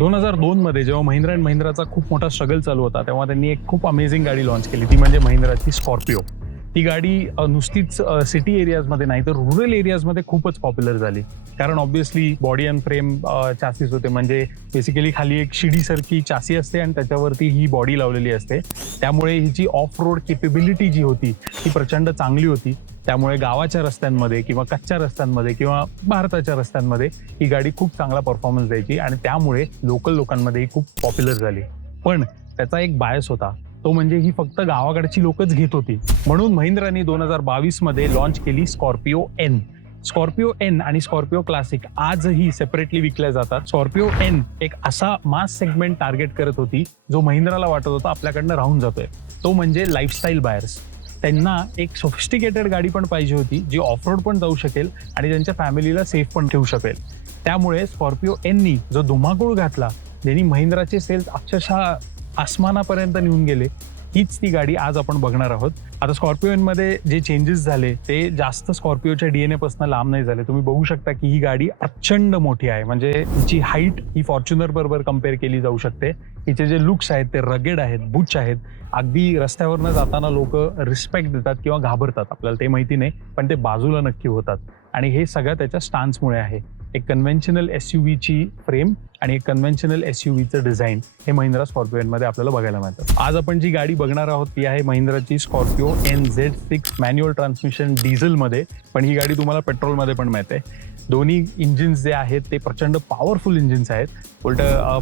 2002 मध्ये जेव्हा महिंद्रा अँड महिंद्राचा खूप मोठा स्ट्रगल चालू होता, तेव्हा त्यांनी एक खूप अमेझिंग गाडी लॉन्च केली, ती म्हणजे महिंद्राची स्कॉर्पिओ. ती गाडी नुसतीच सिटी एरियाजमध्ये नाही तर रुरल एरियाजमध्ये खूपच पॉप्युलर झाली. कारण ऑब्व्हियसली बॉडी अँड फ्रेम चासीस होते, म्हणजे बेसिकली खाली एक शिडीसारखी चासी असते आणि त्याच्यावरती ही बॉडी लावलेली असते. त्यामुळे हिची ऑफ रोड केपेबिलिटी जी होती ती प्रचंड चांगली होती. त्यामुळे गावाच्या रस्त्यांमध्ये किंवा कच्च्या रस्त्यांमध्ये किंवा भारताच्या रस्त्यांमध्ये ही गाडी खूप चांगला परफॉर्मन्स द्यायची आणि त्यामुळे लोकल लोकांमध्ये ही खूप पॉप्युलर झाली. पण त्याचा एक बायस होता, तो म्हणजे ही फक्त गावाकडची लोकच घेत होती. म्हणून महिंद्राने 2022 मध्ये लॉन्च केली स्कॉर्पिओ एन. स्कॉर्पिओ एन आणि स्कॉर्पिओ क्लासिक आजही सेपरेटली विकल्या जातात. स्कॉर्पिओ एन एक असा मास सेगमेंट टार्गेट करत होती जो महिंद्राला वाटत होता आपल्याकडनं राहून जातोय, तो म्हणजे लाईफस्टाईल बायर्स. त्यांना एक सोफिस्टिकेटेड गाडी पण पाहिजे होती जी ऑफरोड पण जाऊ शकेल आणि त्यांच्या फॅमिलीला सेफ पण ठेवू शकेल. त्यामुळे स्कॉर्पिओ एननी जो धुमाकूळ घातला, ज्यांनी महिंद्राचे सेल्स अक्षरशः आसमानापर्यंत नेऊन गेले, हीच ती गाडी आज आपण बघणार आहोत. आता स्कॉर्पिओ मध्ये जे चेंजेस झाले ते जास्त स्कॉर्पिओच्या डीएनए पासून लांब नाही झाले. तुम्ही बघू शकता की ही गाडी प्रचंड मोठी आहे, म्हणजे हिची हाईट ही फॉर्च्युनर बरोबर कम्पेअर केली जाऊ शकते. हिचे जे लुक्स आहेत ते रगेड आहेत, बुच आहेत. अगदी रस्त्यावरनं जाताना लोक रिस्पेक्ट देतात किंवा घाबरतात, आपल्याला ते माहिती नाही, पण ते बाजूला नक्की होतात. आणि हे सगळं त्याच्या स्टान्समुळे आहे. एक कन्व्हेन्शनल एसयूव्हीची फ्रेम आणि एक कन्व्हेन्शनल एसयूव्हीचं डिझाईन हे महिंद्रा स्कॉर्पिओ मध्ये आपल्याला बघायला मिळतं. आज आपण जी गाडी बघणार आहोत ती आहे महिंद्राची स्कॉर्पिओ NZ6 मॅन्युअल ट्रान्समिशन डिझेलमध्ये, पण ही गाडी तुम्हाला पेट्रोलमध्ये पण मिळते. दोन्ही इंजिन्स जे आहेत ते प्रचंड पॉवरफुल इंजिन्स आहेत. उलट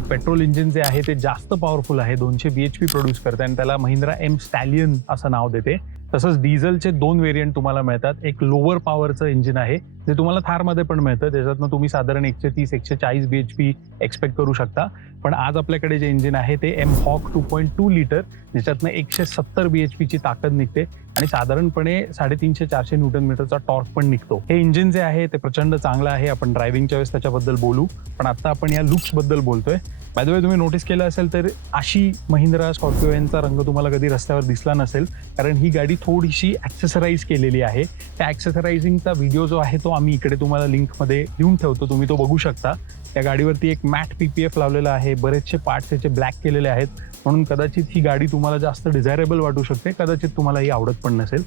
पेट्रोल इंजिन जे आहे ते जास्त पॉवरफुल आहे, 200 bhp प्रोड्यूस करते आणि त्याला महिंद्रा M स्टॅलियन असं नाव देते. तसंच डिझेलचे 2 व्हेरियंट तुम्हाला मिळतात. एक लोअर पॉवरचं इंजिन आहे जे तुम्हाला थारमध्ये पण मिळतं, त्याच्यातनं तुम्ही साधारण 130-140 bhp एक्सपेक्ट करू शकता. पण आज आपल्याकडे जे इंजिन आहे ते M-HOC 2.2 लिटर, ज्याच्यातनं 170 bhp ची ताकद निघते आणि साधारणपणे 350-400 न्यूटन मीटरचा टॉर्क पण निघतो. हे इंजिन जे आहे ते प्रचंड चांगलं आहे. आपण ड्रायव्हिंगच्या वेळेस त्याच्याबद्दल बोलू, पण आता आपण या लुक्स बद्दल बोलतोय. बाय द वे, तुम्ही नोटीस केलं असेल तर अशी महिंद्रा स्कॉर्पिओ यांचा रंग तुम्हाला कधी रस्त्यावर दिसला नसेल, कारण ही गाडी थोडीशी ॲक्सेसराईज केलेली आहे. त्या ॲक्सेसरायझिंगचा व्हिडिओ जो आहे तो आम्ही इकडे तुम्हाला लिंकमध्ये लिहून ठेवतो, तुम्ही तो बघू शकता. त्या गाडीवरती एक मॅट PPF लावलेला आहे, बरेचसे पार्ट्स याचे ब्लॅक केलेले आहेत, म्हणून कदाचित ही गाडी तुम्हाला जास्त डिझायरेबल वाटू शकते. कदाचित तुम्हाला ही आवडत पण नसेल.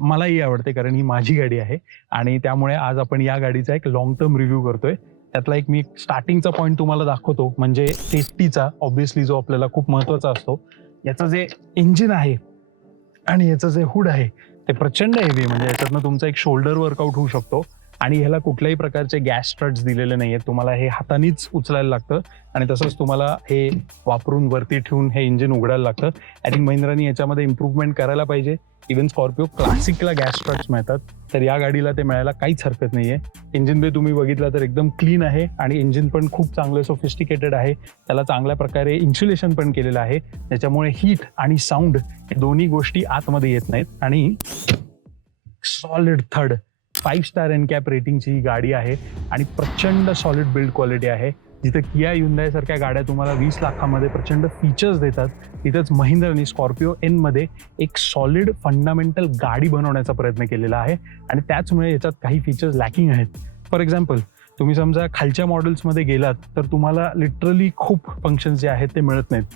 मलाही आवडते कारण ही माझी गाडी आहे आणि त्यामुळे आज आपण या गाडीचा एक लॉंग टर्म रिव्ह्यू करतोय. त्यातला एक मी स्टार्टिंगचा पॉईंट तुम्हाला दाखवतो, म्हणजे सेफ्टीचा, ऑब्व्हियसली जो आपल्याला खूप महत्त्वाचा असतो. याचं जे इंजिन आहे आणि याचं जे हुड आहे ते प्रचंड हेवी, म्हणजे याच्यातनं तुमचा एक शोल्डर वर्कआउट होऊ शकतो. आणि ह्याला कुठल्याही प्रकारचे गॅस स्ट्रट्स दिलेले नाही आहेत, तुम्हाला हे हातानेच उचलायला लागतं आणि तसंच तुम्हाला हे वापरून वरती ठेवून हे इंजिन उघडायला लागतं. आय थिंक महिंद्राने याच्यामध्ये इम्प्रूव्हमेंट करायला पाहिजे. इव्हन स्कॉर्पिओ क्लासिकला गॅस स्ट्रट्स मिळतात, तर या गाडीला ते मिळायला काहीच हरकत नाहीये. इंजिन बे तुम्ही बघितलं तर एकदम क्लीन आहे आणि इंजिन पण खूप चांगलं सोफिस्टिकेटेड आहे. त्याला चांगल्या प्रकारे इन्सुलेशन पण केलेलं आहे, त्याच्यामुळे हीट आणि साऊंड हे दोन्ही गोष्टी आतमध्ये येत नाहीत. आणि सॉलिड थर्ड 5 स्टार NCAP रेटिंगची ही गाडी आहे आणि प्रचंड सॉलिड बिल्ड क्वालिटी आहे. जिथं किया Hyundai सारख्या गाड्या तुम्हाला 20 लाखामध्ये प्रचंड फीचर्स देतात, तिथंच महिंद्राने स्कॉर्पिओ N मध्ये एक सॉलिड फंडामेंटल गाडी बनवण्याचा प्रयत्न केलेला आहे आणि त्याचमुळे याच्यात काही फीचर्स लॅकिंग आहेत. फॉर एक्झाम्पल, तुम्ही समजा खालच्या मॉडेल्समध्ये गेलात तर तुम्हाला लिटरली खूप फंक्शन्स जे आहेत ते मिळत नाहीत.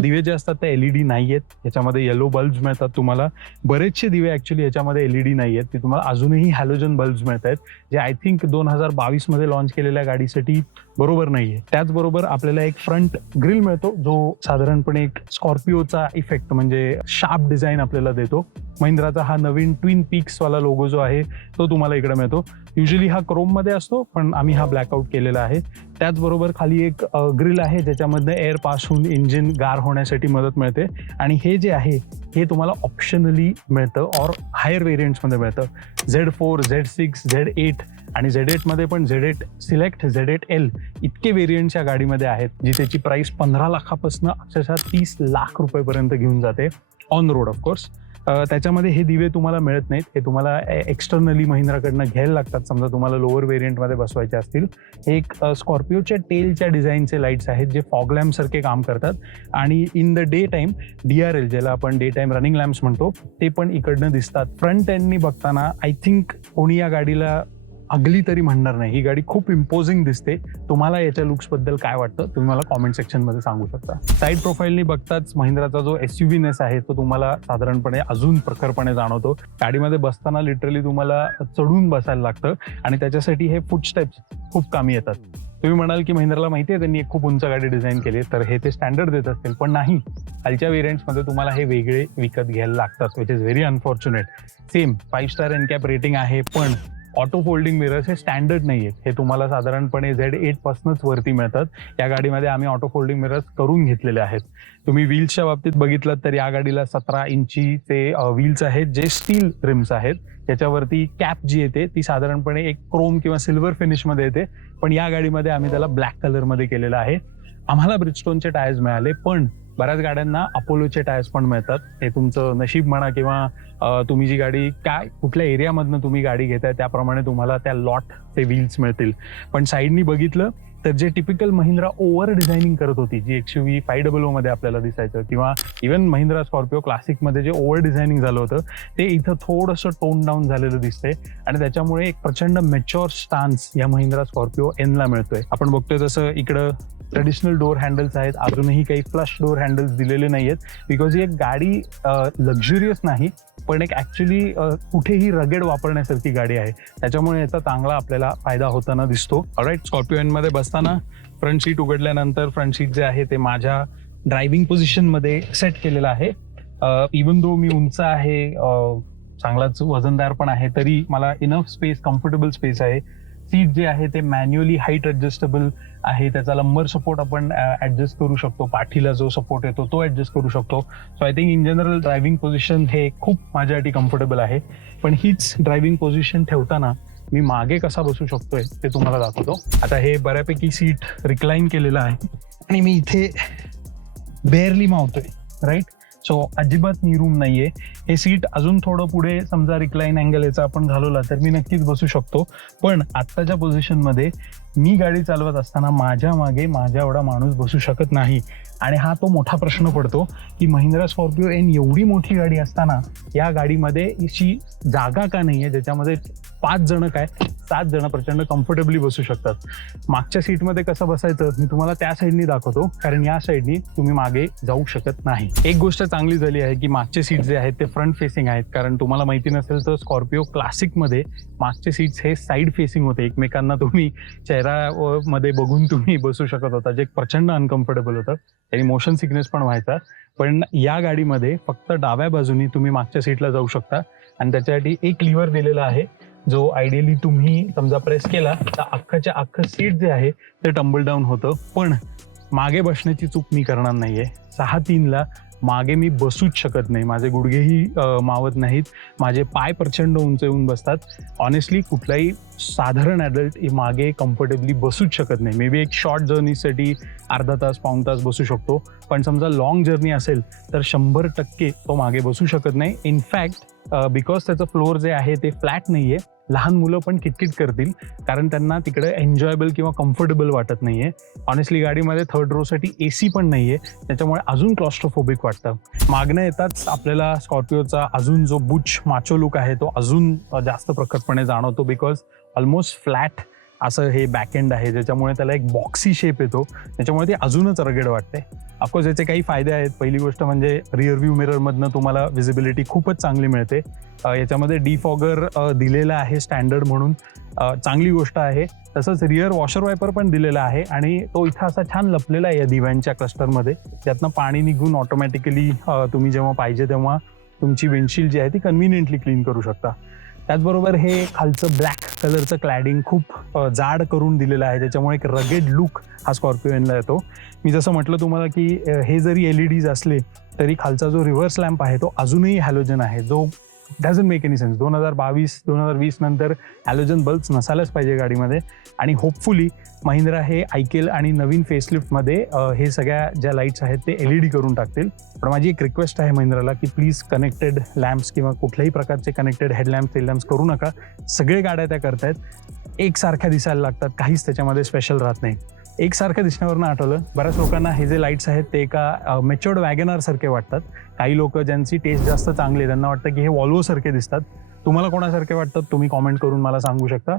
दिवे जे असतात ते LED नाही आहेत, याच्यामध्ये येलो बल्ब्स मिळतात तुम्हाला. बरेचसे दिवे ॲक्च्युली याच्यामध्ये LED नाही आहेत, ते तुम्हाला अजूनही हॅलोजन बल्ब्स मिळत आहेत, जे आय थिंक 2022 मध्ये लॉन्च केलेल्या गाडीसाठी बरोबर नाही आहे. त्याचबरोबर आपल्याला एक फ्रंट ग्रिल मिळतो, जो साधारणपणे एक स्कॉर्पिओचा इफेक्ट म्हणजे शार्प डिझाईन आपल्याला देतो. महिंद्राचा हा नवीन ट्विन पीक्स वाला लोगो जो आहे तो तुम्हाला इकडे मिळतो. युजली हा क्रोम मध्ये असतो, पण आम्ही हा ब्लॅकआउट केलेला आहे. त्याचबरोबर खाली एक ग्रिल आहे ज्याच्यामधनं एअर पास होऊन इंजिन गार होण्यासाठी मदत मिळते आणि हे जे आहे हे तुम्हाला ऑप्शनली मिळतं और हायर व्हेरियंट्समध्ये मिळतं. Z4, Z6, Z8 आणि Z8 मध्ये पण Z8 सिलेक्ट, Z8L इतके व्हेरियंट्स या गाडीमध्ये आहेत, जी त्याची प्राइस 15 लाखापासून अक्षरशः 30 लाख रुपयेपर्यंत घेऊन जाते ऑन रोड ऑफकोर्स. त्याच्यामध्ये हे दिवे तुम्हाला मिळत नाहीत, हे तुम्हाला एक्सटर्नली महिंद्राकडनं घ्यायला लागतात, समजा तुम्हाला लोअर व्हेरियंटमध्ये बसवायचे असतील. हे एक स्कॉर्पिओच्या टेलच्या डिझाईनचे लाईट्स आहेत जे फॉग लॅम्प सारखे काम करतात आणि in the day time DRL, ज्याला आपण डे टाइम रनिंग लॅम्प्स म्हणतो, ते पण इकडनं दिसतात. फ्रंट एंडनी बघताना आय थिंक कोणी या गाडीला अगली तरी म्हणणार नाही. ही गाडी खूप इम्पोजिंग दिसते. तुम्हाला याच्या लुक्सबद्दल काय वाटतं तुम्ही मला कॉमेंट सेक्शनमध्ये सांगू शकता. साईड प्रोफाईलनी बघताच महिंद्राचा जो SUV-नेस आहे तो तुम्हाला साधारणपणे अजून प्रखरपणे जाणवतो. गाडीमध्ये बसताना लिटरली तुम्हाला चढून बसायला लागतं आणि त्याच्यासाठी हे फुटस्टेप्स खूप कामी येतात. तुम्ही म्हणाल की महिंद्राला माहिती आहे त्यांनी एक खूप उंच गाडी डिझाईन केली, तर हे ते स्टँडर्ड देत असतील, पण नाही. खालच्या व्हेरियंट्समध्ये तुम्हाला हे वेगळे विकत घ्यायला लागतात, which is very unfortunate. Same 5 star NCAP rating आहे, पण ऑटो फोल्डिंग मिरर्स हे स्टँडर्ड नाही आहेत. हे तुम्हाला साधारणपणे Z8 पासूनच वरती मिळतात. या गाडीमध्ये आम्ही ऑटो फोल्डिंग मिरर्स करून घेतलेले आहेत. तुम्ही व्हील्सच्या बाबतीत बघितलं तर या गाडीला 17 इंचीचे व्हील्स आहेत, जे स्टील रिम्स आहेत. याच्यावरती कॅप जी येते ती साधारणपणे एक क्रोम किंवा सिल्वर फिनिशमध्ये येते, पण या गाडीमध्ये आम्ही त्याला ब्लॅक कलरमध्ये केलेलं आहे. आम्हाला ब्रिजस्टोनचे टायर्स मिळाले, पण बऱ्याच गाड्यांना अपोलोचे टायर्स पण मिळतात. हे तुमचं नशीब म्हणा, किंवा तुम्ही जी गाडी कुठल्या एरियामधनं तुम्ही गाडी घेताय त्याप्रमाणे तुम्हाला त्या लॉटचे व्हील्स मिळतील. पण साईडनी बघितलं तर जे टिपिकल महिंद्रा ओव्हर डिझायनिंग करत होती, जी XUV 500 मध्ये आपल्याला दिसायचं, किंवा इव्हन महिंद्रा स्कॉर्पिओ क्लासिकमध्ये जे ओव्हर डिझायनिंग झालं होतं, ते इथं थोडंसं टोन डाऊन झालेलं दिसतंय आणि त्याच्यामुळे एक प्रचंड मॅच्युअर स्टान्स या महिंद्रा स्कॉर्पिओ Nला मिळतोय. आपण बघतोय तसं इकडं ट्रेडिशनल डोअर हँडल्स आहेत, अजूनही काही फ्लश डोअर हँडल्स दिलेले नाहीयेत, बिकॉज ही एक गाडी लक्झुरियस नाही, पण एक ऍक्च्युली कुठेही रगेड वापरण्यासारखी गाडी आहे. त्याच्यामुळे याचा चांगला आपल्याला फायदा होताना दिसतो. ऑलराईट, स्कॉर्पिओ Nमध्ये बसताना फ्रंट सीट उघडल्यानंतर फ्रंट सीट जे आहे ते माझ्या ड्रायव्हिंग पोझिशनमध्ये सेट केलेलं आहे. इवन दो मी उंच आहे, चांगलाच वजनदार पण आहे, तरी मला इनफ स्पेस, कम्फर्टेबल स्पेस आहे. सीट जे आहे ते मॅन्युअली हाईट ऍडजस्टेबल आहे. त्याचा लंबर सपोर्ट आपण ऍडजस्ट करू शकतो. पाठीला जो सपोर्ट येतो तो ऍडजस्ट करू शकतो. So I think in general driving position हे खूप माझ्यासाठी कम्फर्टेबल आहे. पण हीच ड्रायव्हिंग पोझिशन ठेवताना मी मागे कसा बसू शकतोय ते तुम्हाला दाखवतो. आता हे बऱ्यापैकी सीट रिक्लाइन केलेलं आहे आणि मी इथे बेअरली मावतोय, राईट. सो अजिबात नी रूम नाहीये. हे सीट अजून थोडं पुढे समजा रिक्लाइन अँगल याचा आपण घालवला तर मी नक्कीच बसू शकतो, पण आत्ताच्या पोझिशनमध्ये मी गाडी चालवत असताना माझ्या मागे माझ्या एवढा माणूस बसू शकत नाही. आणि हा तो मोठा प्रश्न पडतो की महिंद्रा स्कॉर्पिओ N एवढी मोठी गाडी असताना या गाडीमध्ये अशी जागा का नाहीये ज्याच्यामध्ये 5 जण काय 7 जण प्रचंड कम्फर्टेबली बसू शकतात. मागच्या सीटमध्ये कसं बसायचं मी तुम्हाला त्या साईडनी दाखवतो, कारण या साईडनी तुम्ही मागे जाऊ शकत नाही. एक गोष्ट चांगली झाली आहे की मागचे सीट जे आहेत ते फ्रंट फेसिंग आहेत, कारण तुम्हाला माहिती नसेल तर स्कॉर्पिओ क्लासिकमध्ये मागचे सीट्स हे साईड फेसिंग होते. एकमेकांना तुम्ही चेहऱ्यामध्ये बघून तुम्ही बसू शकत होता, जे प्रचंड अनकम्फर्टेबल होतं आणि मोशन सिकनेस पण व्हायचा. पण या गाडीमध्ये फक्त डाव्या बाजूनी तुम्ही मागच्या सीटला जाऊ शकता आणि त्याच्यासाठी एक लिव्हर दिलेला आहे, जो आयडियली तुम्ही समजा प्रेस केला तर अख्खाच्या अख्खं सीट जे आहे ते टंबल डाऊन होतं. पण मागे बसण्याची चूक मी करणार नाहीये. 6-3ला मागे मी बसूच शकत नाही. माझे गुडघेही मावत नाहीत, माझे पाय प्रचंड उंच येऊन बसतात. ऑनेस्टली कुठलाही साधारण ॲडल्ट मागे कम्फर्टेबली बसूच शकत नाही. मे बी एक शॉर्ट जर्नीसाठी अर्धा तास पाऊण तास बसू शकतो, पण समजा लॉंग जर्नी असेल तर 100% तो मागे बसू शकत नाही. इनफॅक्ट बिकॉज त्याचं फ्लोअर जे आहे ते फ्लॅट नाहीये, लहान मुलं पण किटकिट करतील, कारण त्यांना तिकडे एन्जॉयबल किंवा कम्फर्टेबल वाटत नाहीये. ऑनेस्टली गाडीमध्ये थर्ड रोसाठी AC पण नाहीये, त्याच्यामुळे अजून क्लॉस्ट्रोफोबिक वाटतं. मागणं येताच आपल्याला स्कॉर्पिओचा अजून जो बुच माचो लुक आहे तो अजून जास्त प्रकटपणे जाणवतो, बिकॉज ऑलमोस्ट फ्लॅट असं हे बॅकएंड आहे, ज्याच्यामुळे त्याला एक बॉक्सी शेप येतो, त्याच्यामुळे ते अजूनच रगेड वाटते. ऑफकोर्स याचे काही फायदे आहेत. पहिली गोष्ट म्हणजे रिअर व्ह्यू मिररमधनं तुम्हाला व्हिजिबिलिटी खूपच चांगली मिळते. याच्यामध्ये डिफॉगर दिलेला आहे स्टँडर्ड म्हणून, चांगली गोष्ट आहे. तसंच रिअर वॉशर वायपर पण दिलेला आहे आणि तो इथं असा छान लपलेला आहे या दिव्यांच्या क्लस्टरमध्ये, त्यातनं पाणी निघून ऑटोमॅटिकली तुम्ही जेव्हा पाहिजे तेव्हा तुमची विंडशील्ड जी आहे ती कन्व्हिनियंटली क्लीन करू शकता. त्याचबरोबर हे खालचं ब्लॅक कलरचं क्लॅडिंग खूप जाड करून दिलेलं आहे, त्याच्यामुळे एक रगेड लुक हा स्कॉर्पिओ Nला येतो. मी जसं म्हटलं तुम्हाला की हे जरी LEDs असले तरी खालचा जो रिव्हर्स लॅम्प आहे तो अजूनही हॅलोजन आहे, जो डझंट मेक एनी सेन्स. 2022-2020 नंतर हॅलोजन बल्ब्स नसायलाच पाहिजे गाडीमध्ये, आणि होपफुली महिंद्रा हे ऐकेल आणि नवीन फेसलिफ्टमध्ये हे सगळ्या ज्या लाईट्स आहेत ते LED करून टाकतील. पण माझी एक रिक्वेस्ट आहे महिंद्राला की प्लीज कनेक्टेड लॅम्प्स किंवा कुठल्याही प्रकारचे कनेक्टेड हेडलॅम्प्स टेललॅम्प्स करू नका. सगळे गाड्या त्या करतायत, एकसारख्या दिसायला लागतात, काहीच त्याच्यामध्ये स्पेशल राहत नाही. एकसारखं दिसण्यावरनं आठवलं, बऱ्याच लोकांना हे जे लाईट्स आहेत ते एका मेच्युअर्ड वॅगनआर सारखे वाटतात. काही लोक ज्यांची टेस्ट जास्त चांगली आहे त्यांना वाटतं की हे वॉल्वो सारखे दिसतात. तुम्हाला कोणासारखे वाटतात तुम्ही कॉमेंट करून मला सांगू शकता.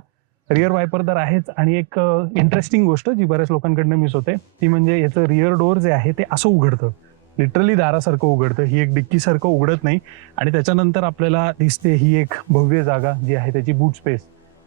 रिअर वायपर तर आहेच, आणि एक इंटरेस्टिंग गोष्ट जी बऱ्याच लोकांकडनं मिस होते ती म्हणजे याचं रिअर डोअर जे आहे ते असं उघडतं, लिटरली दारासारखं उघडतं, ही एक डिक्कीसारखं उघडत नाही. आणि त्याच्यानंतर आपल्याला दिसते ही एक भव्य जागा जी आहे त्याची बूट स्पेस.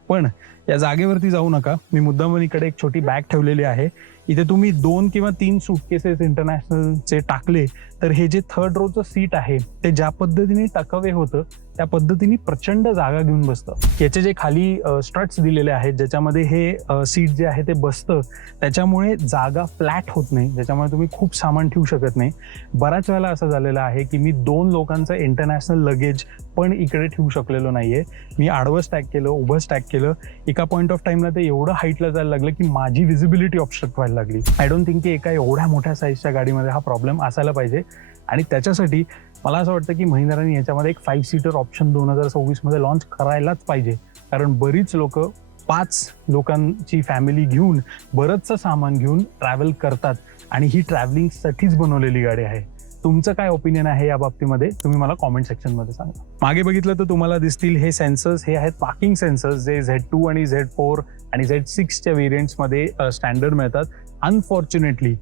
पण या जागेवरती जाऊ नका, मी मुद्दामून इकडे एक छोटी बॅग ठेवलेली आहे. इथे तुम्ही 2 किंवा 3 सूटकेसेस इंटरनॅशनलचे टाकले तर हे जे थर्ड रोचं सीट आहे ते ज्या पद्धतीने टकअवे होतं त्या पद्धतीने प्रचंड जागा घेऊन बसतं. याचे जे खाली स्ट्रट्स दिलेले आहेत ज्याच्यामध्ये हे सीट जे आहे ते बसतं, त्याच्यामुळे जागा फ्लॅट होत नाही, ज्याच्यामुळे तुम्ही खूप सामान ठेवू शकत नाही. बऱ्याच वेळेला असं झालेलं आहे की मी 2 लोकांचं इंटरनॅशनल लगेज पण इकडे ठेवू शकलेलो नाहीये. मी आडवं स्टॅक केलं, उभं स्टॅक केलं. एका पॉईंट ऑफ टाइमला ते एवढं हाईटला जायला लागलं की माझी व्हिजिबिलिटी ऑब्स्ट्रक्ट व्हायला लागली. आय डोंट थिंक की एका एवढ्या मोठ्या साईजच्या गाडीमध्ये हा प्रॉब्लेम असायला पाहिजे. आणि त्याच्यासाठी मला असं वाटतं की महिंद्राने याच्यामध्ये एक 5 सीटर ऑप्शन 2026 मध्ये लॉन्च करायलाच पाहिजे. कारण बरीच लोक 5 लोकांची फॅमिली घेऊन बरंचसं सामान घेऊन ट्रॅव्हल करतात आणि ही ट्रॅव्हलिंगसाठीच बनवलेली गाडी आहे. तुमचं काय ओपिनियन आहे या बाबतीमध्ये तुम्ही मला कॉमेंट सेक्शन मध्ये सांगा. मागे बघितलं तर तुम्हाला दिसतील हे सेन्सर्स, हे आहेत पार्किंग सेन्सर्स जे Z2 आणि Z4 आणि Z6च्या व्हेरियंट्समध्ये स्टँडर्ड मिळतात. अनफॉर्च्युनेटली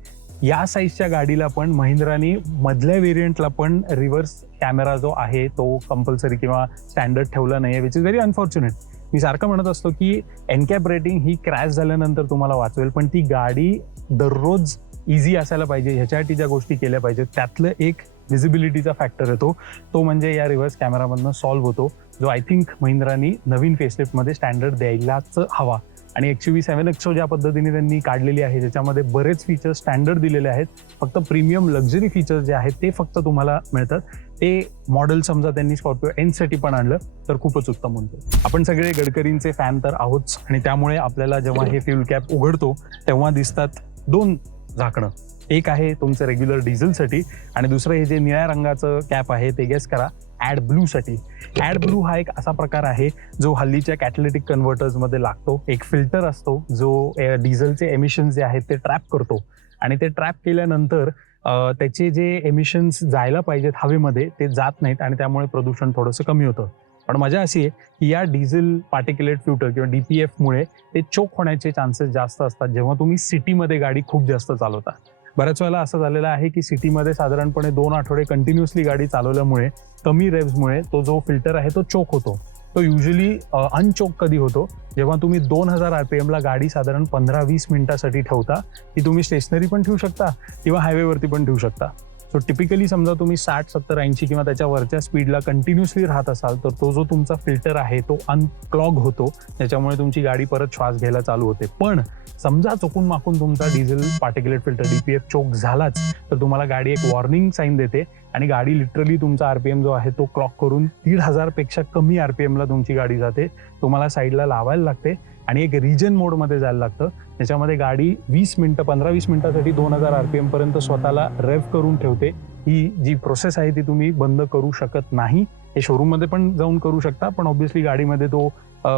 या साईजच्या गाडीला पण महिंद्रानी मधल्या व्हेरियंटला पण रिव्हर्स कॅमेरा जो आहे तो कंपल्सरी किंवा स्टँडर्ड ठेवला नाही, विच इज व्हेरी अनफॉर्च्युनेट. मी सारखं म्हणत असतो की एनकॅप रेटिंग ही क्रॅश झाल्यानंतर तुम्हाला वाचवेल, पण ती गाडी दररोज इझी असायला पाहिजे ह्याच्यासाठी ज्या गोष्टी केल्या पाहिजेत त्यातलं एक व्हिजिबिलिटीचा फॅक्टर येतो, तो म्हणजे या रिव्हर्स कॅमेरामधनं सॉल्व्ह होतो, जो आय थिंक महिंद्रानी नवीन फेसलिफ्टमध्ये स्टँडर्ड द्यायलाच हवा. आणि XUV 7XO ज्या पद्धतीने त्यांनी काढलेली आहे ज्याच्यामध्ये बरेच फीचर्स स्टँडर्ड दिलेले आहेत, फक्त प्रीमियम लक्झरी फीचर्स जे आहेत ते फक्त तुम्हाला मिळतात. ते मॉडेल समजा त्यांनी स्कॉर्पिओ एनसाठी पण आणलं तर खूपच उत्तम होतं. आपण सगळे गडकरींचे फॅन तर आहोतच, आणि त्यामुळे आपल्याला जेव्हा हे फ्युल कॅप उघडतो तेव्हा दिसतात 2 झाकणं. एक आहे तुमचं रेग्युलर डिझेलसाठी आणि दुसरं हे जे निळ्या रंगाचं कॅप आहे ते गेस करा, ॲड ब्लू साठी. ॲड ब्लू हा एक असा प्रकार आहे जो हल्लीच्या कॅटलिटिक कन्व्हर्टर्समध्ये लागतो. एक फिल्टर असतो जो डिझेलचे एमिशन्स जे आहेत ते ट्रॅप करतो, आणि ते ट्रॅप केल्यानंतर त्याचे जे एमिशन्स जायला पाहिजेत हवेमध्ये ते जात नाहीत आणि त्यामुळे प्रदूषण थोडंसं कमी होतं. पण मजा अशी आहे की या डिझेल पार्टिक्युलेट फ्युटर किंवा DPF मुळे ते चोक होण्याचे चान्सेस जास्त असतात जेव्हा तुम्ही सिटीमध्ये गाडी खूप जास्त चालवता. बऱ्याच वेळेला असं झालेलं आहे की सिटीमध्ये साधारणपणे 2 आठवडे कंटिन्युअसली गाडी चालवल्यामुळे कमी रेव्हजमुळे तो जो फिल्टर आहे तो चोक होतो. तो युजली अनचोक कधी होतो जेव्हा तुम्ही 2000 RPM ला गाडी साधारण 15-20 मिनिटासाठी ठेवता. ती तुम्ही स्टेशनरी पण ठेवू शकता किंवा हायवेवरती पण ठेवू शकता. सो टिपिकली समजा तुम्ही 60, 70, 80 किंवा त्याच्या वरच्या स्पीडला कंटिन्युअसली राहत असाल तर तो जो तुमचा फिल्टर आहे तो अनक्लॉग होतो, त्याच्यामुळे तुमची गाडी परत श्वास घ्यायला चालू होते. पण समजा चुकून माकून तुमचा डिझेल पार्टिक्युलेट फिल्टर DPF चोक झालाच तर तुम्हाला गाडी एक वॉर्निंग साईन देते आणि गाडी लिटरली तुमचा RPM जो आहे तो क्लॉक करून 1500 पेक्षा कमी RPM ला तुमची गाडी जाते. तुम्हाला साईडला लावायला लागते आणि एक रिजन मोडमध्ये जायला लागतं, त्याच्यामध्ये गाडी 20 मिनिटं 15-20 मिनिटासाठी 2000 RPM पर्यंत स्वतःला रेव्ह करून ठेवते. ही जी प्रोसेस आहे ती तुम्ही बंद करू शकत नाही. हे शोरूममध्ये पण जाऊन करू शकता, पण ऑब्व्हियसली गाडीमध्ये तो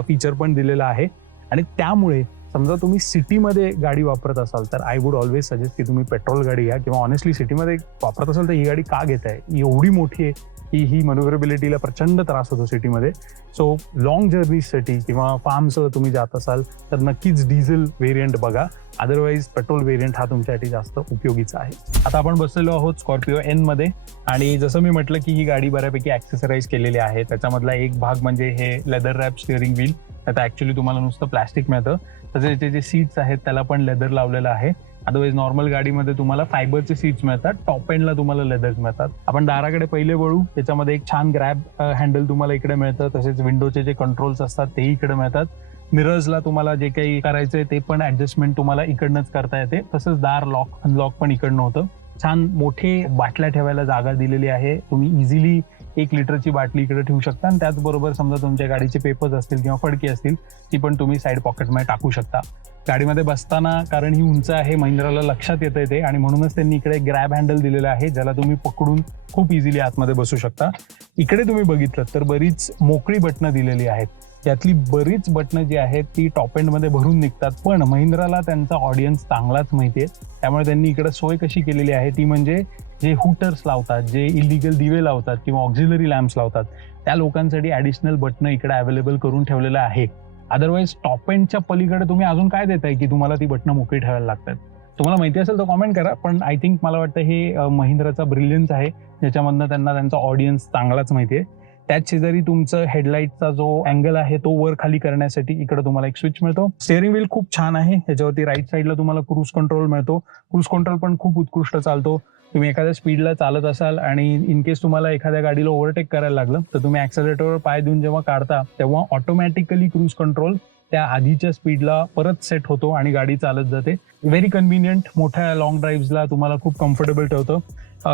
फीचर पण दिलेला आहे. आणि त्यामुळे समजा तुम्ही सिटीमध्ये गाडी वापरत असाल तर आय वुड ऑलवेज सजेस्ट की तुम्ही पेट्रोल गाडी घ्या, किंवा ऑनेस्टली सिटीमध्ये वापरत असाल तर ही गाडी का घेताय, एवढी मोठी आहे की ही मॅन्युव्हरेबिलिटीला प्रचंड त्रास होतो सिटीमध्ये. सो लॉंग जर्नीसाठी किंवा फार्मसह तुम्ही जात असाल तर नक्कीच डिझेल व्हेरियंट बघा, अदरवाईज पेट्रोल व्हेरियंट हा तुमच्यासाठी जास्त उपयोगीचा आहे. आता आपण बसलेलो आहोत स्कॉर्पिओ एन मध्ये, आणि जसं मी म्हटलं की ही गाडी बऱ्यापैकी ॲक्सेसराईज केलेली आहे. त्याच्यामधला एक भाग म्हणजे हे लेदर रॅप स्टिअरिंग व्हील. आता ऍक्च्युली तुम्हाला नुसतं प्लॅस्टिक मिळतं, त्याचे जे सीट्स आहेत त्याला पण लेदर लावलेलं आहे. अदरवाईज नॉर्मल गाडीमध्ये तुम्हाला फायबरचे सीट्स मिळतात, टॉप एंडला तुम्हाला लेदर्स मिळतात. आपण दाराकडे पहिले वळू, त्याच्यामध्ये एक छान ग्रॅब हँडल तुम्हाला इकडे मिळतं, तसेच विंडोचे जे कंट्रोल्स असतात तेही इकडे मिळतात. मिरर्सला तुम्हाला जे काही करायचंय ते पण ऍडजस्टमेंट तुम्हाला इकडनंच करता येते. तसंच दार लॉक अनलॉक पण इकडनं होतं. छान मोठे बाटल्या ठेवायला जागा दिलेली आहे, तुम्ही इझिली 1 लिटरची बाटली इकडे ठेवू शकता. आणि त्याचबरोबर समजा तुमच्या गाडीचे पेपर्स असतील किंवा फडकी असतील ती पण तुम्ही साईड पॉकेटमध्ये टाकू शकता. गाडीमध्ये बसताना कारण ही उंच आहे महिंद्राला लक्षात येतं ते, आणि म्हणूनच त्यांनी इकडे ग्रॅब हँडल दिलेलं आहे ज्याला तुम्ही पकडून खूप इझिली आतमध्ये बसू शकता. इकडे तुम्ही बघितलं तर बरीच मोकळी बटणं दिलेली आहेत. यातली बरीच बटणं जी आहेत ती टॉप एंडमध्ये भरून निघतात, पण महिंद्राला त्यांचा ऑडियन्स चांगलाच माहिती आहे, त्यामुळे त्यांनी इकडे सोय कशी केलेली आहे ती म्हणजे जे हुटर्स लावतात, जे इलिगल दिवे लावतात किंवा ऑक्झिलरी लॅम्प्स लावतात त्या लोकांसाठी ॲडिशनल बटणं इकडे अवेलेबल करून ठेवलेलं आहे. अदरवाईज टॉप एंडच्या पलीकडे तुम्ही अजून काय देताय की तुम्हाला ती बटणं मोकळी ठेवायला लागतात. तुम्हाला माहिती असेल तर कॉमेंट करा, पण आय थिंक मला वाटतं हे महिंद्राचा ब्रिलियन्स आहे, ज्याच्यामधनं त्यांना त्यांचा ऑडियन्स चांगलाच माहिती आहे. त्याच शेजारी तुमचं हेडलाईटचा जो अँगल आहे तो वर खाली करण्यासाठी इकडे तुम्हाला एक स्विच मिळतो. स्टेअरिंग व्हील खूप छान आहे, त्याच्यावरती राईट साईडला तुम्हाला क्रूज कंट्रोल मिळतो. क्रूज कंट्रोल पण खूप उत्कृष्ट चालतो. तुम्ही एखाद्या स्पीडला चालत असाल आणि इन केस तुम्हाला एखाद्या गाडीला ओव्हरटेक करायला लागलं तर तुम्ही ऍक्सेलरेटरवर पाय देऊन जेव्हा काढता तेव्हा ऑटोमॅटिकली क्रूज कंट्रोल त्या आधीच्या स्पीडला परत सेट होतो आणि गाडी चालत जाते. व्हेरी कन्व्हिनियंट, मोठ्या लॉंग ड्राईव्हला तुम्हाला खूप कम्फर्टेबल ठेवतं.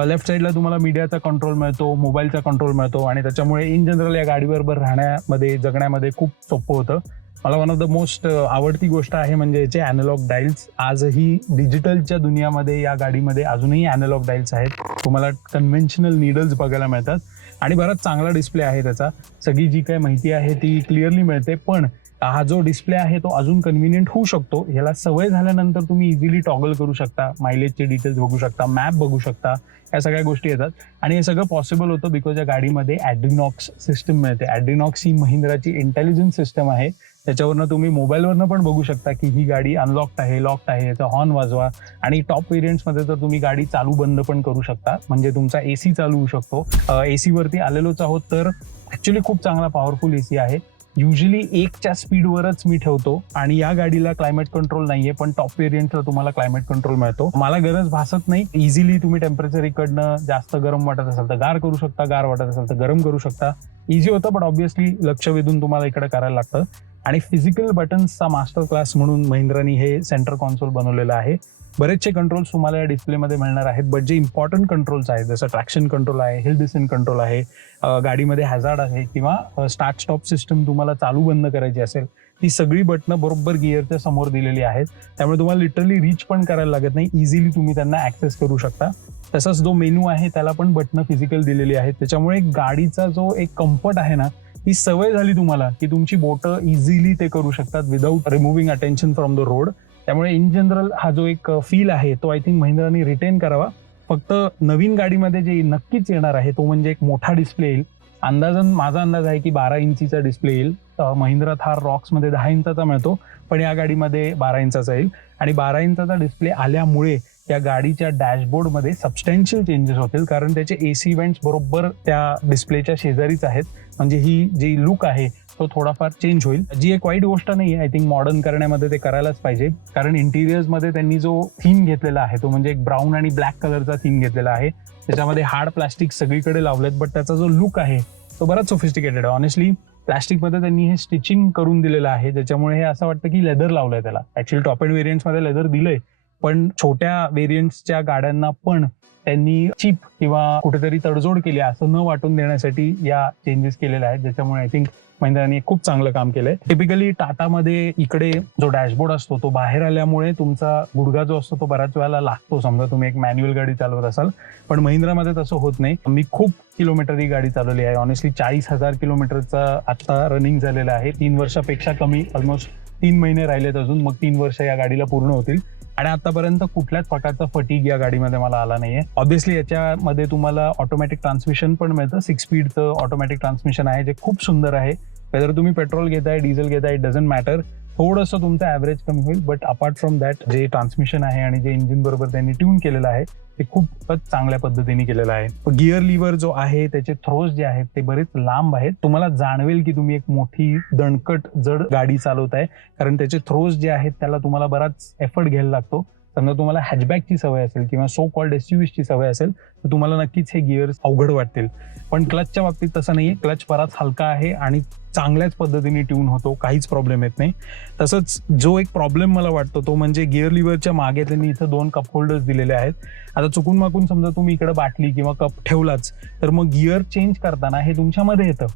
लेफ्ट साईडला तुम्हाला मीडियाचा कंट्रोल मिळतो, मोबाईलचा कंट्रोल मिळतो आणि त्याच्यामुळे इन जनरल या गाडीबरोबर राहण्यामध्ये जगण्यामध्ये खूप सोपं होतं. मला वन ऑफ द मोस्ट आवडती गोष्ट आहे म्हणजे याचे अॅनालॉग डायल्स. आजही डिजिटलच्या दुनियामध्ये या गाडीमध्ये अजूनही अॅनालॉग डायल्स आहेत. तुम्हाला कन्व्हेन्शनल नीडल्स बघायला मिळतात आणि बराच चांगला डिस्प्ले आहे त्याचा. सगळी जी काही माहिती आहे ती क्लिअरली मिळते, पण हा जो डिस्प्ले आहे तो अजून कन्व्हिनियंट होऊ शकतो. ह्याला सवय झाल्यानंतर तुम्ही इझिली टॉगल करू शकता, मायलेजचे डिटेल्स बघू शकता, मॅप बघू शकता, या सगळ्या गोष्टी येतात. आणि हे सगळं पॉसिबल होतं बिकॉज या गाडीमध्ये ॲड्रिनॉक्स सिस्टम मिळते. ॲड्रिनॉक्स ही महिंद्राची इंटेलिजन्स सिस्टम आहे. त्याच्यावरनं तुम्ही मोबाईलवरनं पण बघू शकता की ही गाडी अनलॉक्ड आहे, लॉक्ड आहे, याचा हॉर्न वाजवा. आणि टॉप व्हेरियंट्समध्ये तर तुम्ही गाडी चालू बंद पण करू शकता, म्हणजे तुमचा एसी चालू होऊ शकतो. एसी वरती आलेलोच आहोत तर ऍक्च्युली खूप चांगला पॉवरफुल एसी आहे. युजली 1च्या स्पीडवरच मी ठेवतो आणि या गाडीला क्लायमेट कंट्रोल नाहीये, पण टॉप व्हेरियंटला तुम्हाला क्लायमेट कंट्रोल मिळतो. मला गरज भासत नाही. इझिली तुम्ही टेम्परेचर इकडनं जास्त गरम वाटत असेल तर गार करू शकता, गार वाटत असेल तर गरम करू शकता. इझी होतं, पण ऑब्व्हियसली लक्ष वेधून तुम्हाला इकडे करायला लागतं. आणि फिजिकल बटन्सचा मास्टर क्लास म्हणून महिंद्रानी हे सेंटर कॉन्सोल बनवलेलं आहे. बरेचसे कंट्रोल्स तुम्हाला या डिस्प्लेमध्ये मिळणार आहेत, बट जे इम्पॉर्टंट कंट्रोल्स आहेत जसं ट्रॅक्शन कंट्रोल आहे, हिल डिसेंट कंट्रोल आहे, गाडीमध्ये हॅझार्ड आहे किंवा स्टार्ट स्टॉप सिस्टम तुम्हाला चालू बंद करायची असेल, ती सगळी बटणं बरोबर गिअरच्या समोर दिलेली आहेत. त्यामुळे तुम्हाला लिटरली रीच पण करायला लागत नाही, इझिली तुम्ही त्यांना ऍक्सेस करू शकता. तसंच जो मेनू आहे त्याला पण बटणं फिजिकल दिलेली आहेत. त्याच्यामुळे गाडीचा जो एक कम्फर्ट आहे ना, ही सवय झाली तुम्हाला की तुमची बोटं इझिली ते करू शकतात without removing attention from the road. त्यामुळे इन जनरल हा जो एक फील आहे तो आय थिंक महिंद्रानी रिटेन करावा. फक्त नवीन गाडीमध्ये जे नक्कीच येणार आहे तो म्हणजे एक मोठा डिस्प्ले येईल. माझा अंदाज आहे की 12 इंचीचा डिस्प्ले येईल. महिंद्रा थार रॉक्समध्ये 10 इंचाचा मिळतो, पण या गाडीमध्ये 12 इंचाचा येईल. आणि 12 इंचाचा डिस्प्ले आल्यामुळे या गाडीच्या डॅशबोर्डमध्ये सबस्टॅन्शियल चेंजेस होतील, कारण त्याचे एसी व्हेंट्स बरोबर त्या डिस्प्लेच्या शेजारीच आहेत. म्हणजे ही जी लुक आहे तो थोडाफार चेंज होईल, जी एक वाईट गोष्ट नाही आहे. आय थिंक मॉडर्न करण्यामध्ये ते करायलाच पाहिजे, कारण इंटिरियर्समध्ये त्यांनी जो थीम घेतलेला आहे तो म्हणजे एक ब्राऊन आणि ब्लॅक कलरचा थीम घेतलेला आहे. त्याच्यामध्ये हार्ड प्लास्टिक सगळीकडे लावलेत, बट त्याचा जो लुक आहे तो बराच सोफिस्टिकेटेड आहे. ऑनेस्टली प्लास्टिकमध्ये त्यांनी हे स्टिचिंग करून दिलेलं आहे, ज्याच्यामुळे हे असं वाटतं की लेदर लावलंय त्याला. ऍक्च्युअली टॉप एंड व्हेरियंट्समध्ये लेदर दिलंय, पण छोट्या व्हेरियंट्सच्या गाड्यांना पण त्यांनी चीप किंवा कुठेतरी तडजोड केली असं न वाटून देण्यासाठी या चेंजेस केलेल्या आहेत, ज्याच्यामुळे आय थिंक महिंद्राने खूप चांगलं काम केलंय. टिपिकली टाटामध्ये इकडे जो डॅशबोर्ड असतो तो बाहेर आल्यामुळे तुमचा गुडघा जो असतो तो बऱ्याच वेळेला लागतो, समजा तुम्ही एक मॅन्युअल गाडी चालवत असाल. पण महिंद्रामध्ये तसं होत नाही. मी खूप किलोमीटर ही गाडी चालवली आहे. ऑनेस्टली 40,000 किलोमीटरचा आता रनिंग झालेला आहे. 3 वर्षापेक्षा कमी, ऑलमोस्ट 3 महिने राहिलेत अजून, मग 3 वर्ष या गाडीला पूर्ण होतील. आणि आतापर्यंत कुठल्याच प्रकारचा फटीग या गाडीमध्ये मला आला नाहीये. ऑब्व्हियसली याच्यामध्ये तुम्हाला ऑटोमॅटिक ट्रान्समिशन पण मिळतं. 6 स्पीडचं ऑटोमॅटिक ट्रान्समिशन आहे, जे खूप सुंदर आहे. वेदर तुम्ही पेट्रोल घेताय, डिझेल घेताय, इट डझंट मॅटर. थोडंसं तुमचं ॲव्हरेज कमी होईल, बट अपार्ट फ्रॉम दॅट जे ट्रान्समिशन आहे आणि जे इंजिन बरोबर त्यांनी ट्यून केलेलं आहे ते खूपच चांगल्या पद्धतीने केलेलं आहे. गिअर लिव्हर जो आहे त्याचे थ्रोज जे आहेत ते बरेच लांब आहेत. तुम्हाला जाणवेल की तुम्ही एक मोठी दणकट जड गाडी चालवताय, कारण त्याचे थ्रोज जे आहेत त्याला तुम्हाला बराच एफर्ट घ्यायला लागतो. समजा तुम्हाला हॅचबॅकची सवय असेल किंवा सो कॉल्ड एसयूव्हीची सवय असेल तर तुम्हाला नक्कीच हे गिअर्स अवघड वाटतील. पण क्लचच्या बाबतीत तसं नाहीये. क्लच बराच हलका आहे आणि चांगल्याच पद्धतीने ट्यून होतो, काहीच प्रॉब्लेम येत नाही. तसंच जो एक प्रॉब्लेम मला वाटतो तो म्हणजे गिअर लिव्हरच्या मागे त्यांनी इथं 2 कप होल्डर्स दिलेले आहेत. आता चुकून माकून समजा तुम्ही इकडे बाटली किंवा कप ठेवलाच तर मग गिअर चेंज करताना हे तुमच्यामध्ये येतं.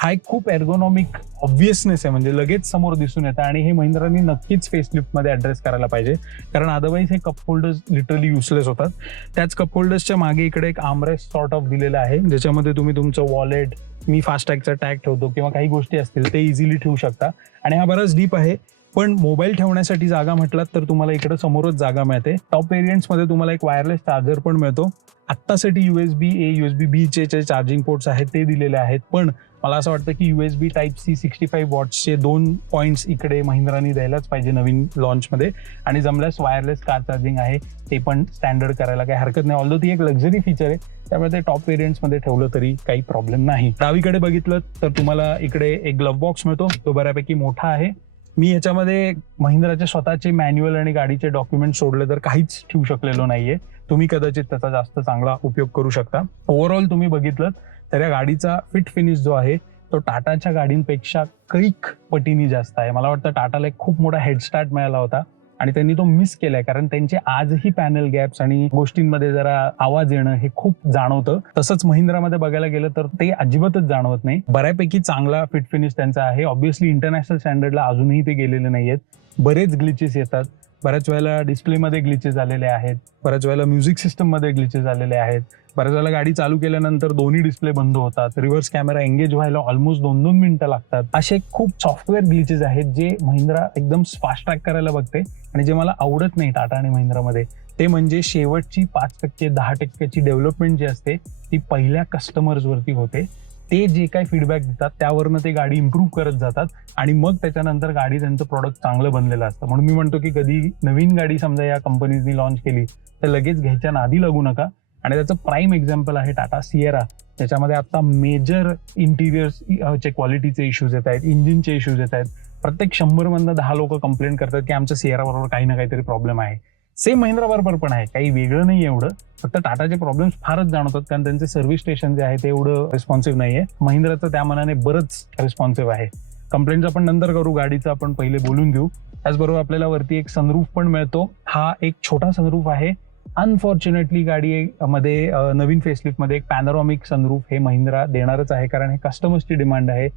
हा एक खूप एर्गोनॉमिक ऑब्व्हियसनेस आहे, म्हणजे लगेच समोर दिसून येतं आणि हे महिंद्रानी नक्कीच फेसलिफ्टमध्ये ॲड्रेस करायला पाहिजे, कारण अदरवाईज हे कप होल्डर्स लिटरली युजलेस होतात. त्याच कप होल्डर्सच्या मागे इकडे एक आर्मरेस्ट सॉर्ट ऑफ दिलेलं आहे, ज्याच्यामध्ये तुम्ही तुमचं वॉलेट, मी फास्टॅगचा टॅग ठेवतो किंवा काही गोष्टी असतील ते इझिली ठेवू शकता. आणि हा बराच डीप आहे. पण मोबाईल ठेवण्यासाठी जागा म्हटलात तर तुम्हाला इकडे समोरच जागा मिळते. टॉप व्हेरियंट्समध्ये तुम्हाला एक वायरलेस चार्जर पण मिळतो. आत्तासाठी USB A USB B चे चार्जिंग पोर्ट्स आहेत ते दिलेले आहेत, पण मला असं वाटतं की USB Type-C 65 वॉट्सचे 2 पॉईंट्स इकडे महिंद्रानी द्यायलाच पाहिजे नवीन लॉन्चमध्ये. आणि जमल्यास वायरलेस कार चार्जिंग आहे ते पण स्टँडर्ड करायला काही हरकत नाही. ऑल्दो ती एक लक्झरी फीचर आहे, त्यामुळे ते टॉप व्हेरियंट्समध्ये ठेवलं तरी काही प्रॉब्लेम नाही. डावीकडे बघितलं तर तुम्हाला इकडे एक ग्लव्ह बॉक्स मिळतो, तो बऱ्यापैकी मोठा आहे. मी याच्यामध्ये महिंद्राचे स्वतःचे मॅन्युअल आणि गाडीचे डॉक्युमेंट सोडले तर काहीच ठेवू शकलेलो नाहीये. तुम्ही कदाचित त्याचा जास्त चांगला उपयोग करू शकता. ओव्हरऑल तुम्ही बघितलं तर या गाडीचा फिट फिनिश जो आहे तो टाटाच्या गाडींपेक्षा कैक पटीने जास्त आहे. मला वाटतं टाटाला एक खूप मोठा हेडस्टार्ट मिळाला होता आणि त्यांनी तो मिस केलाय, कारण त्यांचे आजही पॅनल गॅप्स आणि गोष्टींमध्ये जरा आवाज येणं हे खूप जाणवतं. तसंच महिंद्रामध्ये बघायला गेलं तर ते अजिबातच जाणवत नाही. बऱ्यापैकी चांगला फिट फिनिश त्यांचा आहे. ऑब्व्हियसली इंटरनॅशनल स्टँडर्डला अजूनही ते गेलेले नाहीयेत. बरेच ग्लिचेस येतात, बऱ्याच वेळेला डिस्प्लेमध्ये ग्लिचेस आलेले आहेत, बऱ्याच वेळेला म्युझिक सिस्टममध्ये ग्लिचेस आलेले आहेत, बऱ्याच वेळेला गाडी चालू केल्यानंतर दोन्ही डिस्प्ले बंद होतात, रिव्हर्स कॅमेरा एंगेज व्हायला ऑलमोस्ट 2-2 मिनिटं लागतात. असे खूप सॉफ्टवेअर ग्लिचेस आहेत जे महिंद्रा एकदम फास्ट ट्रॅक करायला बघते. आणि जे मला आवडत नाही टाटा आणि महिंद्रामध्ये ते म्हणजे शेवटची 5% 10% डेव्हलपमेंट जी असते ती पहिल्या कस्टमर्सवरती होते. ते जे काही फीडबॅक देतात त्यावरनं ते गाडी इम्प्रूव्ह करत जातात आणि मग त्याच्यानंतर गाडी त्यांचं प्रोडक्ट चांगलं बनलेलं असतं. म्हणून मी म्हणतो की कधी नवीन गाडी समजा या कंपनीजनी लॉन्च केली तर लगेच घ्यायच्या नादी लागू नका. आणि त्याचं प्राईम एक्झाम्पल आहे टाटा सिएरा, त्याच्यामध्ये आता मेजर इंटिरियर्सचे क्वालिटीचे इश्यूज येत आहेत, इंजिनचे इश्यूज येत आहेत. प्रत्येक 100 मधनं 10 लोक कंप्लेंट करतात की आमच्या सिएरा बरोबर काही ना काहीतरी प्रॉब्लेम आहे. सेम महिंद्रा बरोबर पण आहे, काही वेगळं नाही एवढं, फक्त टाटाचे प्रॉब्लेम्स फारच जाणवतात कारण त्यांचे सर्व्हिस स्टेशन जे आहे ते एवढं रिस्पॉन्सिव्ह नाहीये. महिंद्राचं त्या मनाने बरंच रिस्पॉन्सिव्ह आहे. कंप्लेंट्स आपण नंतर करू, गाडीचं आपण पहिले बोलून घेऊ. त्याचबरोबर आपल्याला वरती एक सनरूफ पण मिळतो. हा एक छोटा सनरूफ आहे. अनफॉर्च्युनेटली गाडी मध्ये नवीन फेसलिफ्ट मध्ये एक पॅनोरामिक सनरूफ हे महिंद्रा देणारच आहे, कारण हे कस्टमर्सची डिमांड आहे.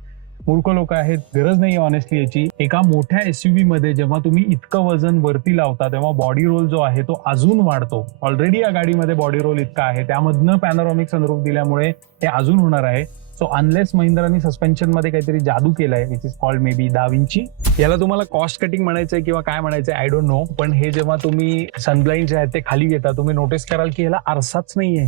मूर्ख लोक आहेत, गरज नाही ऑनेस्टली याची. एका मोठ्या SUV मध्ये जेव्हा तुम्ही इतकं वजन वरती लावता तेव्हा बॉडी रोल जो आहे तो अजून वाढतो. ऑलरेडी या गाडीमध्ये बॉडी रोल इतका आहे, त्यामधनं पॅनोरामिक सनरूफ दिल्यामुळे ते अजून होणार आहे. सो अनलेस महिंद्रानी सस्पेन्शन मध्ये काहीतरी जादू केलाय which is called may be da Vinci. याला तुम्हाला कॉस्ट कटिंग म्हणायचंय किंवा काय म्हणायचंय आय डोंट नो, पण हे जेव्हा तुम्ही सनब्लाइंड जे आहेत ते खाली घेता तुम्ही नोटीस कराल की याला आरसाच नाहीये.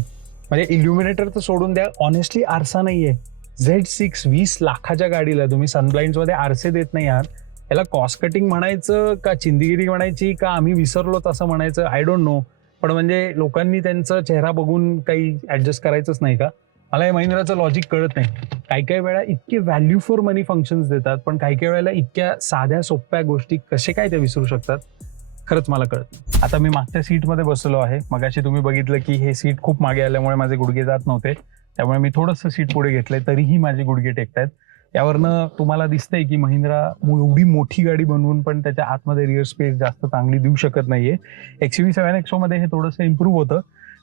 म्हणजे इल्युमिनेटर तर सोडून द्या, ऑनेस्टली आरसा नाहीये. Z6 20 लाखाच्या गाडीला तुम्ही सनब्लाइंड मध्ये आरसे देत नाही आहात. याला कॉस्ट कटिंग म्हणायचं का चिंदगिरी म्हणायची का आम्ही विसरलोच असं म्हणायचं आय डोंट नो. पण म्हणजे लोकांनी त्यांचा चेहरा बघून काही ऍडजस्ट करायचंच नाही का? मला हे महिंद्राचं लॉजिक कळत नाही. काही वेळा इतके व्हॅल्यू फॉर मनी फंक्शन्स देतात, पण काही वेळेला इतक्या साध्या सोप्या गोष्टी कसे काय ते विसरू शकतात, खरंच मला कळत नाही. आता मी मागच्या सीटमध्ये बसलो आहे. मगाशी तुम्ही बघितलं की हे सीट खूप मागे आल्यामुळे माझे गुडघे जात नव्हते, त्यामुळे मी थोडंसं सीट पुढे घेतलंय, तरीही माझे गुडघे टेकतायत. यावरनं तुम्हाला दिसतंय की महिंद्रा एवढी मोठी गाडी बनवून पण त्याच्या आतमध्ये रिअर स्पेस जास्त चांगली देऊ शकत नाहीये. XUV 7XO मध्ये हे थोडंसं इम्प्रूव्ह होतं,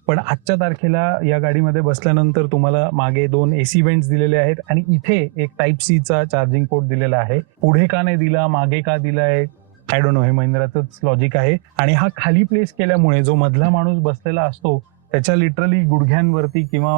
पण आजच्या तारखेला या गाडीमध्ये बसल्यानंतर तुम्हाला मागे 2 AC व्हेंट्स दिलेले आहेत आणि इथे एक Type-C चा चार्जिंग पोर्ट दिलेला आहे. पुढे का नाही दिला, मागे का दिलाय आय डोंट नो, हे महिंद्राचंच लॉजिक आहे. आणि हा खाली प्लेस केल्यामुळे जो मधला माणूस बसलेला असतो त्याच्या लिटरली गुडघ्यांवरती किंवा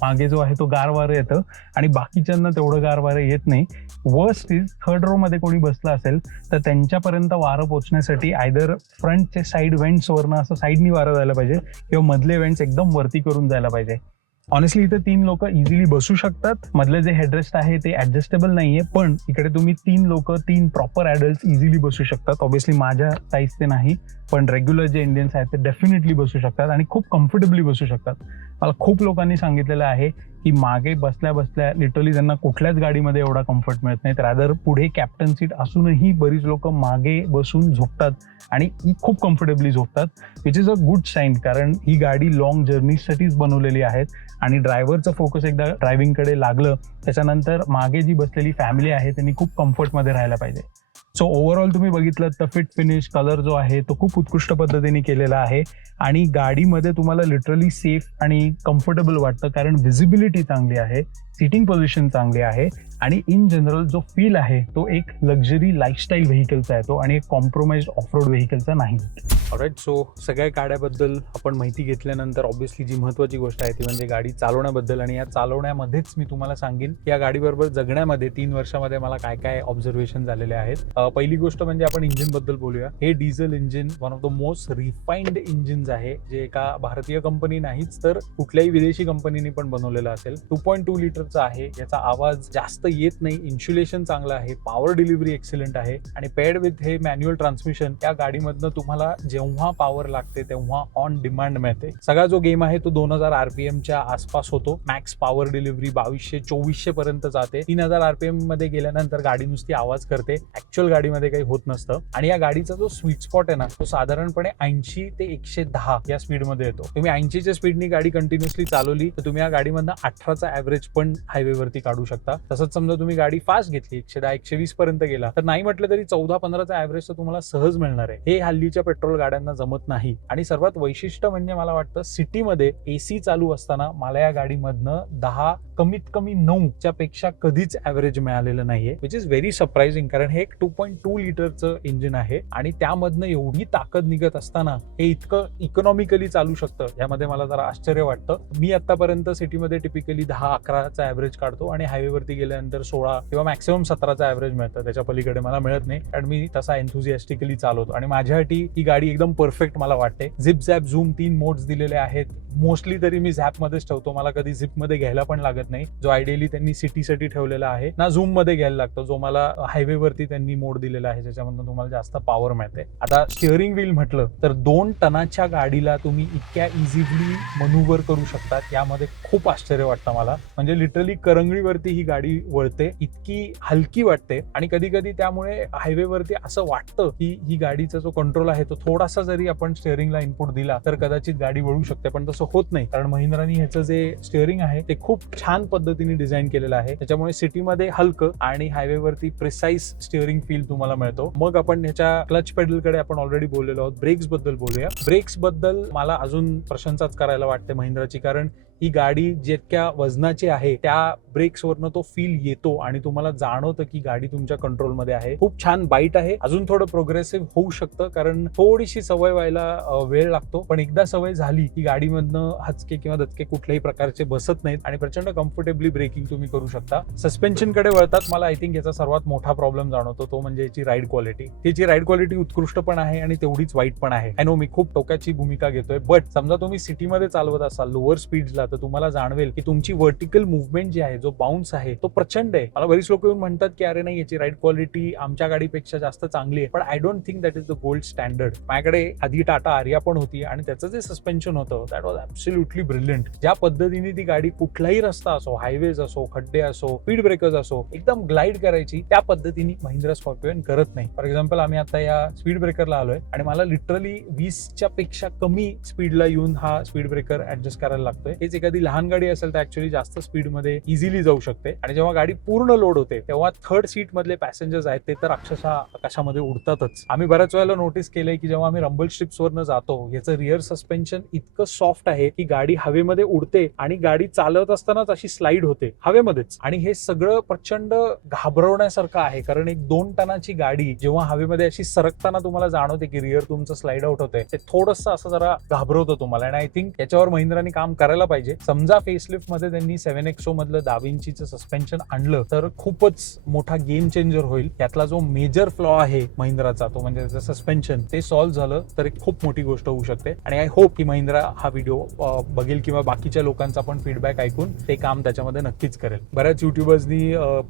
मागे जो आहे तो गारवारं येतं आणि बाकीच्यांना तेवढं गारवारं येत नाही. वर्स्ट इज थर्ड रो मध्ये कोणी बसलं असेल तर त्यांच्यापर्यंत वारं पोहोचण्यासाठी आयदर फ्रंटचे साईड वेंट्सवरनं असं साईडनी वारं जायला पाहिजे किंवा मधले वेंट्स एकदम वरती करून जायला पाहिजे. ऑनेस्टली इथे 3 लोक इझिली बसू शकतात. मधले जे हेडरेस्ट आहे ते ऍडजस्टेबल नाहीये, पण इकडे तुम्ही 3 लोक 3 प्रॉपर ऍडल्ट इझिली बसू शकतात. ऑब्व्हियसली माझ्या साईजचे नाही, पण रेग्युलर जे इंडियन्स आहेत ते डेफिनेटली बसू शकतात आणि खूप कम्फर्टेबली बसू शकतात. मला खूप लोकांनी सांगितलेलं आहे की मागे बसल्या बसल्या लिटरली त्यांना कुठल्याच गाडीमध्ये एवढा कम्फर्ट मिळत नाही. रादर पुढे कॅप्टन सीट असूनही बरीच लोक मागे बसून झोपतात आणि खूप कम्फर्टेबली झोपतात, which is a good sign, कारण ही गाडी लॉंग जर्नीसाठीच बनवलेली आहे. आणि ड्रायव्हरचं फोकस एकदा ड्रायव्हिंगकडे लागलं त्याच्यानंतर मागे जी बसलेली फॅमिली आहे त्यांनी खूप कम्फर्टमध्ये राहायला पाहिजे. सो ओव्हरऑल तुम्ही बघितलं तर फिट फिनिश कलर जो आहे तो खूप उत्कृष्ट पद्धतीने केलेला आहे आणि गाडीमध्ये तुम्हाला लिटरली सेफ आणि कम्फर्टेबल वाटतं, कारण व्हिजिबिलिटी चांगली आहे, सिटिंग पोझिशन चांगली आहे आणि इन जनरल जो फील आहे तो एक लक्झरी लाईफस्टाईल व्हेकलचा आहे तो आणि एक कॉम्प्रोमाइज्ड ऑफरोड व्हेकलचा नाही. ऑलराईट, सो सगळ्या गाड्याबद्दल आपण माहिती घेतल्यानंतर ऑब्व्हियसली जी महत्त्वाची गोष्ट आहे ती म्हणजे गाडी चालवण्याबद्दल. आणि या चालवण्यामध्येच मी तुम्हाला सांगेन या गाडीबरोबर जगण्यामध्ये 3 वर्षामध्ये मला काय काय ऑब्झर्वेशन झालेले आहेत. पहिली गोष्ट म्हणजे आपण इंजिन बद्दल बोलूया. हे diesel engine one of the most refined engines आहे, जे एका भारतीय कंपनी नाहीच तर कुठल्याही विदेशी कंपनीने पण बनवलेलं असेल. 2.2 लिटरचा आहे. याचा आवाज जास्त येत नाही, इन्शुलेशन चांगलं आहे, पॉवर डिलिव्हरी एक्सिलंट आहे आणि पेड विथ हे मॅन्युअल ट्रान्समिशन या गाडीमधनं तुम्हाला जेव्हा पॉवर लागते तेव्हा ऑन डिमांड मिळते. सगळा जो गेम आहे तो 2000 RPM च्या आसपास होतो. मॅक्स पॉवर डिलिव्हरी 2200-2400 पर्यंत जाते. 3000 RPM मध्ये गेल्यानंतर गाडी नुसती आवाज करते, ऍक्च्युअल गाडीमध्ये काही होत नसतं. आणि या गाडीचा जो स्वीट स्पॉट आहे ना तो साधारणपणे 80 ते 110 या स्पीड मध्ये येतो. तुम्ही 80च्या स्पीडनी गाडी कंटिन्युअसली चालवली तर तुम्ही या गाडीमधनं 18चा ऍव्हरेज पण हायवेवरती काढू शकता. तसंच समजा तुम्ही गाडी फास्ट घेतली 110-120 पर्यंत गेला तर नाही म्हटलं तरी 14-15चा ऍव्हरेज तर तुम्हाला सहज मिळणार आहे. हे हल्लीच्या पेट्रोल गाड्यांना जमत नाही. आणि सर्वात वैशिष्ट्य म्हणजे मला वाटतं सिटीमध्ये एसी चालू असताना मला या गाडीमधनं 10 कमीत कमी 9च्या पेक्षा कधीच ऍव्हरेज मिळालेलं नाहीये, विच इज व्हेरी सरप्राइझिंग. कारण हे एक 2.2 लिटरचं इंजिन आहे आणि त्यामधनं एवढी ताकद निघत असताना हे इतकं इकॉनॉमिकली चालू शकतं यामध्ये मला जरा आश्चर्य वाटतं. मी आतापर्यंत सिटीमध्ये टिपिकली 10-11चा ऍव्हरेज काढतो आणि हायवेवरती गेल्यानंतर 16 किंवा मॅक्सिमम 17चा ऍव्हरेज मिळतं. त्याच्या पलीकडे मला मिळत नाही कारण मी तसा एन्थुझियास्टिकली चालवतो आणि माझ्यासाठी ही गाडी एकदम परफेक्ट मला वाटते. झिप झॅप झूम 3 मोड्स दिलेले आहेत. मोस्टली तरी मी झॅप मध्येच ठेवतो, मला कधी झिप मध्ये घ्यायला पण लागत नाही, जो आयडियली त्यांनी सिटीसाठी ठेवलेला आहे ना. झूम मध्ये घ्यायला लागतो, जो मला हायवेवरती त्यांनी मोड दिलेला आहे ज्याच्यामधून तुम्हाला जास्त पॉवर मिळते. आता स्टिअरिंग व्हील म्हटलं तर 2 टनाच्या गाडीला तुम्ही इतक्या इझिली मनुवर करू शकतात, यामध्ये खूप आश्चर्य वाटतं मला. म्हणजे लिटरली करंगळीवरती ही गाडी वळते, इतकी हलकी वाटते आणि कधी कधी त्यामुळे हायवेवरती असं वाटतं की ही गाडीचा जो कंट्रोल आहे तो थोडासा जरी आपण स्टिअरिंगला इनपुट दिला तर कदाचित गाडी वळू शकते, पण तसं होत नाही. कारण महिंद्रानी ह्याचं जे स्टिअरिंग आहे ते खूप छान पद्धतीने डिझाईन केलेलं आहे, त्याच्यामुळे सिटीमध्ये हलकं आणि हायवेवरती प्रिसाइज स्टिअरिंग फील तुम्हाला मिळतो. मग आपण ह्याच्या क्लच पेडलकडे आपण ऑलरेडी बोललेलो आहोत. ब्रेक्स बद्दल बोलूया. ब्रेक्स बद्दल मला अजून प्रशंसाच करायला वाटते महिंद्राची, कारण ही गाडी जितक्या वजनाची आहे त्या ब्रेक्सवरनं तो फील येतो आणि तुम्हाला जाणवतं की गाडी तुमच्या कंट्रोलमध्ये आहे. खूप छान बाईट आहे. अजून थोडं प्रोग्रेसिव्ह होऊ शकतं कारण थोडीशी सवय व्हायला वेळ लागतो, पण एकदा सवय झाली की गाडीमधनं हचके किंवा दचके कुठल्याही प्रकारचे बसत नाहीत आणि प्रचंड कम्फर्टेबली ब्रेकिंग तुम्ही करू शकता. सस्पेन्शन कडे वळतात मला आय थिंक याचा सर्वात मोठा प्रॉब्लेम जाणवतो, तो म्हणजे याची राईड क्वालिटी. त्याची राईड क्वालिटी उत्कृष्ट पण आहे आणि तेवढीच वाईट पण आहे. आय नो मी खूप टोकाची भूमिका घेतोय, बट समजा तुम्ही सिटीमध्ये चालवत असाल लोअर स्पीड्सला तर तुम्हाला जाणवेल की तुमची व्हर्टिकल मुवमेंट जी आहे, जो बाउन्स आहे तो प्रचंड आहे. मला बरीच लोक येऊन म्हणतात की अरे नाही याची राईड क्वालिटी आमच्या गाडीपेक्षा जास्त चांगली आहे, पण I don't think that is the gold standard. माझ्याकडे आधी टाटा आर्या पण होती आणि त्याचं जे सस्पेन्शन होतं दॅट वॉज ऍब्सोल्युटली ब्रिलियंट. ज्या पद्धतीने ती गाडी कुठलाही रस्ता असो, हायवेज असो, खड्डे असो, स्पीड ब्रेकर्स असो, एकदम ग्लाइड करायची, त्या पद्धतीने महिंद्रा स्कॉर्पिओन करत नाही. फॉर एक्झाम्पल आम्ही आता या स्पीड ब्रेकरला आलोय आणि मला लिटरली 20च्या पेक्षा कमी स्पीडला येऊन हा स्पीड ब्रेकर ऍडजस्ट करायला लागतोय. हेच एखादी लहान गाडी असेल तर ऍक्च्युअली जास्त स्पीड मध्ये इझिली जाऊ शकते. आणि जेव्हा गाडी पूर्ण लोड होते तेव्हा थर्ड सीट मधले पॅसेंजर्स आहेत ते तर अक्षरशः आकाशामध्ये उडतातच. आम्ही बऱ्याच वेळेला नोटीस केलंय की जेव्हा आम्ही रंबल स्ट्रिप्स वरनं जातो याचं रिअर सस्पेन्शन इतकं सॉफ्ट आहे की गाडी हवेमध्ये उडते आणि गाडी चालवत असतानाच अशी स्लाइड होते हवेमध्येच. आणि हे सगळं प्रचंड घाबरवण्यासारखं आहे कारण एक 2 टनाची गाडी जेव्हा हवेमध्ये अशी सरकताना तुम्हाला जाणवते की रिअर तुमचं स्लाइड आउट होते, ते थोडंसं असं जरा घाबरवतं तुम्हाला. आणि आय थिंक याच्यावर महिंद्रानी काम करायला पाहिजे. समजा फेसलिफ्ट मध्ये त्यांनी 7XO मधलं दाविंचीचं सस्पेन्शन आणलं तर खूपच मोठा गेम चेंजर होईल. यातला जो मेजर फ्लॉ आहे महिंद्राचा तो म्हणजे त्याचं सस्पेन्शन, ते सॉल्व्ह झालं तर एक खूप मोठी गोष्ट होऊ शकते. आणि आय होप की महिंद्रा हा व्हिडिओ बघेल किंवा बाकीच्या लोकांचा पण फीडबॅक ऐकून ते काम त्याच्यामध्ये नक्कीच करेल. बऱ्याच युट्यूबर्सनी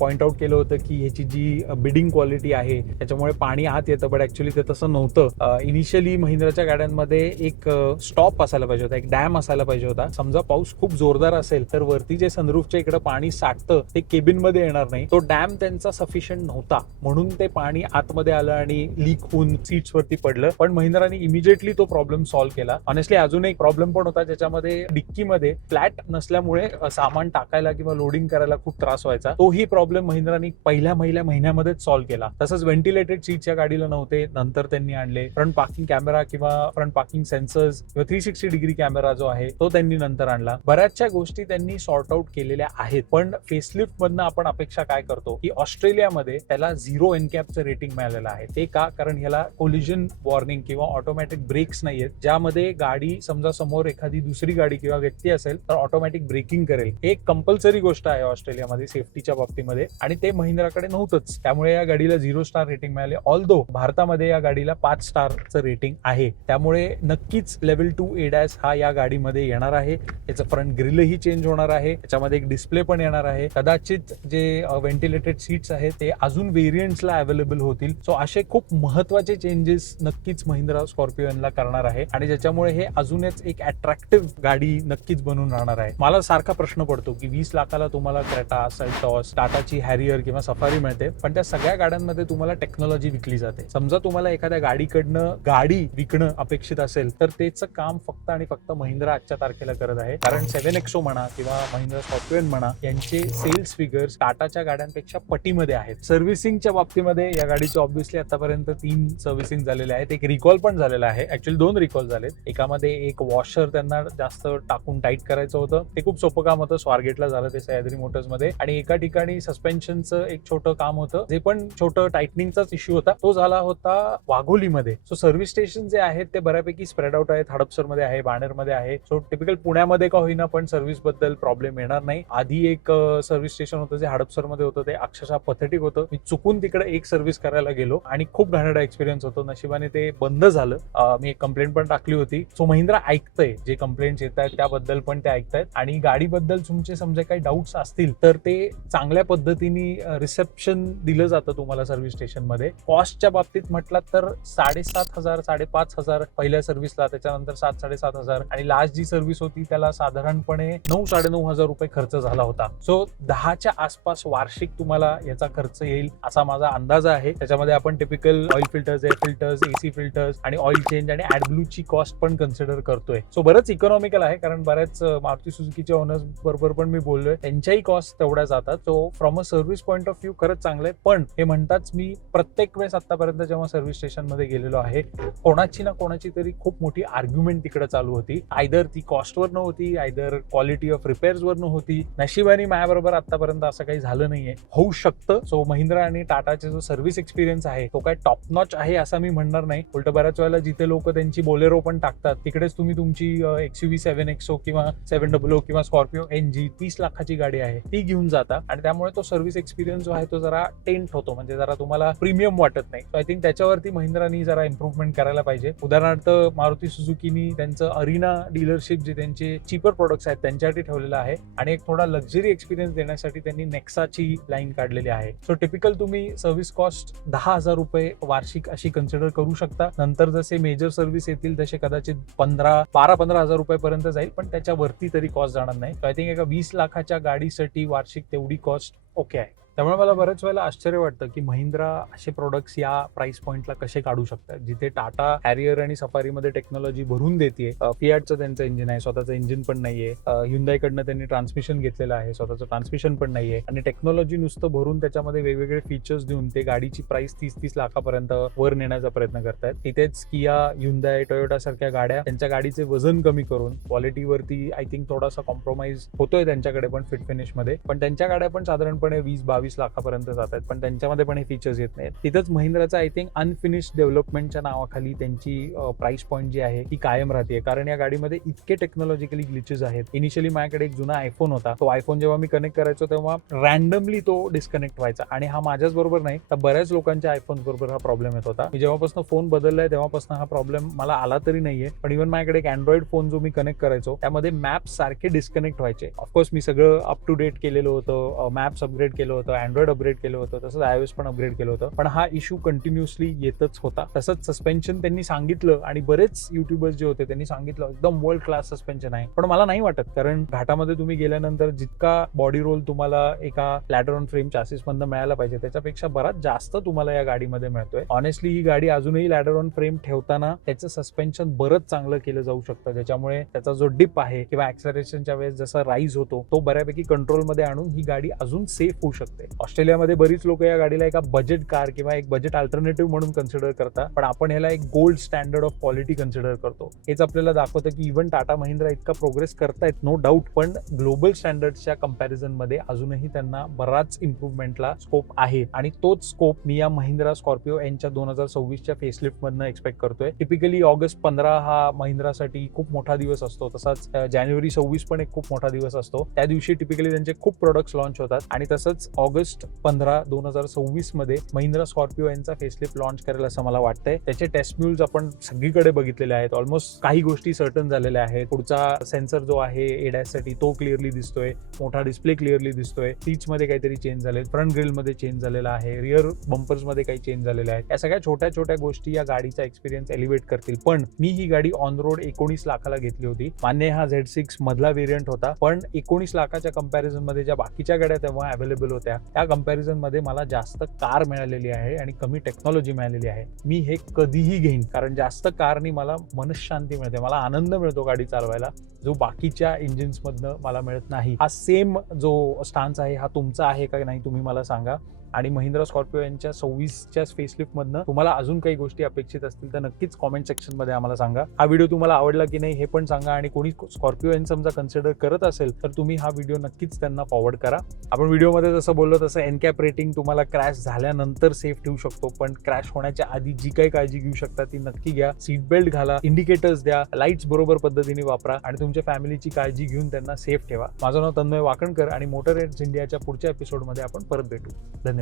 पॉइंट आउट केलं होतं की ह्याची जी बिडिंग क्वालिटी आहे त्याच्यामुळे पाणी आत येतं, बट ऍक्च्युली ते तसं नव्हतं. इनिशियली महिंद्राच्या गाड्यांमध्ये एक स्टॉप असायला पाहिजे होता, एक डॅम असायला पाहिजे होता. समजा पाऊस खूप जोरदार असेल तर वरती जे सनरूफच्या इकडे पाणी साठतं ते केबिन मध्ये येणार नाही. तो डॅम त्यांचा सफिशियंट नव्हता म्हणून ते पाणी आतमध्ये आलं आणि लीक होऊन सीट्स वरती पडलं. पण महिंद्राने इमिजिएटली तो प्रॉब्लेम सॉल्व्ह केला. ऑनेस्टली अजून एक प्रॉब्लेम पण होता ज्याच्यामध्ये डिक्कीमध्ये फ्लॅट नसल्यामुळे सामान टाकायला किंवा लोडिंग करायला खूप त्रास व्हायचा. तोही प्रॉब्लेम महिंद्राने पहिल्या महिन्यामध्येच सॉल्व्ह केला. तसंच व्हेंटिलेटेड सीट्स या गाडीला नव्हते, नंतर त्यांनी आणले. फ्रंट पार्किंग कॅमेरा किंवा फ्रंट पार्किंग सेन्सर्स किंवा 360 डिग्री कॅमेरा जो आहे तो त्यांनी नंतर आणला. महिंद्राला बऱ्याचशा गोष्टी त्यांनी सॉर्ट आउट केलेल्या आहेत. पण फेसलिफ्ट मधनं आपण अपेक्षा काय करतो की ऑस्ट्रेलियामध्ये त्याला 0 एनकॅपचं रेटिंग मिळालेलं आहे. ते का? कारण ह्याला कोलिजन वॉर्निंग किंवा ऑटोमॅटिक ब्रेक्स नाहीयेत, ज्यामध्ये गाडी समजा समोर एखादी दुसरी गाडी किंवा व्यक्ती असेल तर ऑटोमॅटिक ब्रेकिंग करेल. एक कंपल्सरी गोष्ट आहे ऑस्ट्रेलियामध्ये सेफ्टीच्या बाबतीमध्ये, आणि ते महिंद्राकडे नव्हतंच. त्यामुळे या गाडीला 0 स्टार रेटिंग मिळाले. ऑल्दो भारतामध्ये या गाडीला 5 स्टारचं रेटिंग आहे. त्यामुळे नक्कीच लेव्हल 2 एडॅस हा या गाडीमध्ये येणार आहे. याचं फ्रंट ग्रिलही चेंज होणार आहे. त्याच्यामध्ये एक डिस्प्ले पण येणार आहे. कदाचित जे व्हेंटिलेटेड सीट्स आहेत ते अजून व्हेरियंट्सला अवेलेबल होतील. सो असे खूप महत्वाचे चेंजेस नक्कीच महिंद्रा स्कॉर्पिओनला करणार आहे, आणि ज्याच्यामुळे हे अजूनच एक अट्रॅक्टिव्ह गाडी नक्कीच बनून राहणार आहे. मला सारखा प्रश्न पडतो की 20 लाखाला तुम्हाला क्रेटा, सेल्टॉस, टाटाची हॅरियर किंवा सफारी मिळते, पण त्या सगळ्या गाड्यांमध्ये तुम्हाला टेक्नॉलॉजी विकली जाते. समजा तुम्हाला एखाद्या गाडीकडनं गाडी विकणं अपेक्षित असेल तर त्याचं काम फक्त आणि फक्त महिंद्रा आजच्या तारखेला करत आहे. कारण 7XO म्हणा किंवा महिंद्रा स्कॉर्पिओन म्हणा यांचे सेल्स फिगर्स टाटाच्या गाड्यांपेक्षा पटीमध्ये आहेत. सर्व्हिसिंगच्या बाबतीमध्ये या गाडीचे ऑब्व्हियसली आतापर्यंत 3 सर्व्हिसिंग झालेले आहेत. एक रिकॉल पण झालेला आहे. ऍक्च्युअली 2 रिकॉल झालेत. एकामध्ये एक वॉशर त्यांना जास्त टाकून टाईट करायचं होतं. ते खूप सोपं काम होतं. स्वारगेटला झालं ते सह्याद्री मोटर्स मध्ये. आणि एका ठिकाणी सस्पेन्शनचं एक छोटं काम होतं, जे पण छोटं टाईटनिंगचाच इश्यू होता. तो झाला होता वाघोलीमध्ये. सो सर्व्हिस स्टेशन जे आहेत ते बऱ्यापैकी स्प्रेड आउट आहेत. हडपसरमध्ये आहे, बाणेरमध्ये आहे. सो टिपिकल पुण्यामध्ये का होईना पण सर्व्हिस बद्दल प्रॉब्लेम येणार नाही. आधी एक सर्व्हिस स्टेशन होतं जे हडपसरमध्ये होतं, ते अक्षरशः पथेटिक होतं. मी चुकून तिकडे एक सर्व्हिस करायला गेलो आणि खूप घाणेरडा एक्सपिरियन्स होतो. नशिबाने ते बंद झालं. मी एक कंप्लेंट पण टाकली होती. सो महिंद्रा ऐकतंय, जे कंप्लेंट्स येत आहेत त्याबद्दल पण ते ऐकतायत, आणि गाडीबद्दल तुमचे समजा काही डाऊट्स असतील तर ते चांगल्या पद्धतीने रिसेप्शन दिलं जातं तुम्हाला सर्व्हिस स्टेशन मध्ये. कॉस्टच्या बाबतीत म्हटलं तर 7,500 5,500 पहिल्या सर्व्हिसला, त्याच्यानंतर 7,000-7,500, आणि लास्ट जी सर्व्हिस होती त्याला साधारणपणे 9,000-9,500 रुपये खर्च झाला होता. सो 10च्या आसपास वार्षिक तुम्हाला याचा खर्च येईल असा माझा अंदाज आहे. त्याच्यामध्ये आपण typical oil filters, air filters, AC filters आणि ऑइल चेंज आणि ऍडब्लूची कॉस्ट पण कन्सिडर करतोय. सो बरंच इकॉनॉमिकल आहे, कारण बऱ्याच मारुती सुझुकीच्या ओनर्स बरोबर पण मी बोललोय, त्यांच्याही कॉस्ट तेवढ्या जातात. So from a service point of view खरंच चांगलं आहे. पण हे म्हणताच मी प्रत्येक वेळेस आतापर्यंत जेव्हा सर्व्हिस स्टेशन मध्ये गेलेलो आहे, कोणाची ना कोणाची तरी खूप मोठी आर्ग्युमेंट तिकडे चालू होती. आयदर ती कॉस्टवर नव्हती, आयदर क्वालिटी ऑफ रिपेअर्स वर नव्हती. नशिबाने माझ्याबरोबर आतापर्यंत असं काही झालं नाहीये. होऊ शकतं. सो महिंद्रा आणि टाटाचा जो सर्व्हिस एक्सपिरियन्स आहे तो काय टॉप नॉच आहे असं मी म्हणणार नाही. उलट बऱ्याच वेळेला जिथे लोक त्यांची बोलेरो पण टाकतात तिकडेच तुम्ही तुमची XUV 7XO किंवा 700 किंवा स्कॉर्पिओ NG 30 लाखाची गाडी आहे ती घेऊन जाता, आणि त्यामुळे तो सर्व्हिस एक्सपिरियन्स जो आहे तो जरा टेंट होतो, म्हणजे जरा तुम्हाला प्रीमियम वाटत नाही. आय थिंक त्याच्यावरती महिंद्रानी जरा इम्प्रूव्हमेंट करायला पाहिजे. उदाहरणार्थ मारुती सुझुकीनी त्यांचं अरिना डीलरशिप जे त्यांचे चीपर प्रोडक्ट्स आहेत त्यांच्यासाठी ठेवलेलं आहे, आणि एक थोडा लक्झरी एक्सपिरियन्स देण्यासाठी त्यांनी नेक्साची लाईन काढलेली आहे. सो टिपिकल तुम्ही सर्व्हिस कॉस्ट 10,000 रुपये वार्षिक अशी कन्सिडर करू शकता. नंतर जसे मेजर सर्व्हिस येतील तसे कदाचित 12-15,000 रुपयापर्यंत जाईल, पण त्याच्यावरती तरी कॉस्ट जाणार नाही. आय थिंक एका 20 लाखाच्या गाडीसाठी वार्षिक तेवढी कॉस्ट ओके आहे. त्यामुळे मला बऱ्याच वेळेला आश्चर्य वाटतं की महिंद्रा असे प्रोडक्ट्स या प्राइस पॉइंटला कसे काढू शकतात, जिथे टाटा हॅरियर आणि सफारीमध्ये टेक्नॉलॉजी भरून देते. फियाटचं त्यांचं इंजिन आहे, स्वतःचं इंजिन पण नाहीये. ह्युंदाईकडनं त्यांनी ट्रान्समिशन घेतलेलं आहे, स्वतःचं ट्रान्समिशन पण नाहीये, आणि टेक्नॉलॉजी नुसतं भरून त्याच्यामध्ये वेगवेगळे फीचर्स देऊन ते गाडीची प्राइस 30-30 लाखापर्यंत वर नेण्याचा प्रयत्न करतायत. तिथेच किया, ह्युंदाई, टोयोटा सारख्या गाड्या त्यांच्या गाडीचे वजन कमी करून क्वालिटीवरती आय थिंक थोडासा कॉम्प्रोमाइज होतोय त्यांच्याकडे पण फिट फिनिश मध्ये. पण त्यांच्या गाड्या पण साधारणपणे 20-22 लाखापर्यंत जात आहेत, पण त्यांच्यामध्ये पण हे फीचर्स येत नाहीत. तिथंच महिंद्राचं आय थिंक अनफिनिश्ड डेव्हलपमेंटच्या नावाखाली त्यांची प्राइस पॉईंट जी आहे ती कायम राहते, कारण या गाडीमध्ये इतके टेक्नॉलॉजिकली ग्लिचेस आहेत. इनिशियली माझ्याकडे एक जुना आयफोन होता, तो आयफोन जेव्हा मी कनेक्ट करायचो तेव्हा रॅन्डमली तो डिस्कनेक्ट व्हायचा, आणि हा माझ्याच बरोबर नाही तर बऱ्याच लोकांच्या आयफोन बरोबर हा प्रॉब्लेम येत होता. मी जेव्हापासून फोन बदललाय तेव्हापासून हा प्रॉब्लेम मला आला तरी नाहीये. पण इव्हन माझ्याकडे एक अँड्रॉइड फोन जो मी कनेक्ट करायचो त्यामध्ये मॅप्स सारखे डिस्कनेक्ट व्हायचे. ऑफकोर्स मी सगळं अप टू डेट केलेलं होतं, मॅप्स अपग्रेड केलं होतं, अँड्रॉइड अपग्रेड केलं होतं, तसंच iOS पण अपग्रेड केलं होतं, पण हा इश्यू कंटिन्युअसली येतच होता. तसंच सस्पेन्शन त्यांनी सांगितलं, आणि बरेच युट्यूबर्स जे होते त्यांनी सांगितलं एकदम वर्ल्ड क्लास सस्पेन्शन आहे, पण मला नाही वाटत. कारण घाटामध्ये तुम्ही गेल्यानंतर जितका बॉडी रोल तुम्हाला एका लॅडर ऑन फ्रेम चॅसिस मधनं मिळायला पाहिजे त्याच्यापेक्षा बराच जास्त तुम्हाला या गाडीमध्ये मिळतोय. ऑनेस्टली ही गाडी अजूनही लॅडर ऑन फ्रेम ठेवताना त्याचं सस्पेन्शन बरंच चांगलं केलं जाऊ शकतं, ज्याच्यामुळे त्याचा जो डिप आहे किंवा ऍक्सलरेशनच्या वेळेस जसा राईज होतो तो बऱ्यापैकी कंट्रोलमध्ये आणून ही गाडी अजून सेफ होऊ शकते. होते. ऑस्ट्रेलियामध्ये बरीच लोक या गाडीला एका बजेट कार किंवा एक बजेट अल्टरनेटिव्ह म्हणून कन्सिडर करतात, पण आपण ह्याला एक gold standard of quality consider करतो. हेच आपल्याला दाखवतं की इव्हन टाटा महिंद्रा इतका प्रोग्रेस करतायत नो डाऊट, पण ग्लोबल स्टँडर्डच्या कंपॅरिझन मध्ये अजूनही त्यांना बराच इम्प्रुव्हमेंटला स्कोप आहे आणि तोच स्कोप मी या महिंद्रा स्कॉर्पिओ यांच्या 2026च्या फेसलिफ्ट मधनं एक्सपेक्ट करतोय. टिपिकली ऑगस्ट 15 हा महिंद्रासाठी खूप मोठा दिवस असतो, तसाच जानेवारी 26 पण एक खूप मोठा दिवस असतो. त्या दिवशी टिपिकली त्यांचे खूप प्रोडक्ट्स लॉन्च होतात आणि तसंच ऑगस्ट 15 2026 मध्ये महिंद्रा स्कॉर्पिओ यांचा फेसलिफ्ट लॉन्च करेल असं मला वाटतंय. त्याचे टेस्ट म्यूल्स आपण सगळीकडे बघितलेले आहेत. ऑलमोस्ट काही गोष्टी सर्टन झालेल्या आहेत. पुढचा सेन्सर जो आहे एडॅस साठी तो क्लिअरली दिसतोय, मोठा डिस्प्ले क्लिअरली दिसतोय, सीट्स मध्ये काहीतरी चेंज झाले, फ्रंट ग्रिल मध्ये चेंज झालेला आहे, रिअर बंपर्स मध्ये काही चेंज झालेले आहेत. या सगळ्या छोट्या छोट्या गोष्टी या गाडीचा एक्सपिरियन्स एलिव्हेट करतील. पण मी ही गाडी ऑन रोड 19 लाखाला घेतली होती. मान्य हा Z6 मधला व्हेरियंट होता, पण 19 लाखाच्या कंपॅरिझन मध्ये ज्या बाकीच्या गाड्या तेव्हा अवेलेबल होत्या त्या कंपॅरिझन मध्ये मला जास्त कार मिळालेली आहे आणि कमी टेक्नॉलॉजी मिळालेली आहे. मी हे कधीही घेईन, कारण जास्त कारनी मला मनशांती मिळते, मला आनंद मिळतो गाडी चालवायला, जो बाकीच्या इंजिन्स मधनं मला मिळत नाही. हा सेम जो स्टान्स आहे हा तुमचा आहे का नाही तुम्ही मला सांगा. आणि महिंद्रा स्कॉर्पिओ यांच्या 26च्या फेसलिफ्ट मधनं तुम्हाला अजून काही गोष्टी अपेक्षित असतील तर नक्कीच कॉमेंट सेक्शन मध्ये आम्हाला सांगा. हा व्हिडिओ तुम्हाला आवडला की नाही हे पण सांगा आणि कोणी स्कॉर्पिओ यांनी समजा कन्सिडर करत असेल तर तुम्ही हा व्हिडिओ नक्कीच त्यांना फॉरवर्ड करा. आपण व्हिडिओमध्ये जसं बोललो तसं एनकॅप रेटिंग तुम्हाला क्रॅश झाल्यानंतर सेफ ठेवू शकतो, पण क्रॅश होण्याच्या आधी जी काही काळजी घेऊ शकता ती नक्की घ्या. सीट बेल्ट घाला, इंडिकेटर्स द्या, लाईट्स बरोबर पद्धतीने वापरा आणि तुमच्या फॅमिलीची काळजी घेऊन त्यांना सेफ ठेवा. माझं नाव तन्मय वाकणकर आणि मोटर एड्स इंडियाच्या पुढच्या एपिसोडमध्ये आपण परत भेटू. धन्यवाद.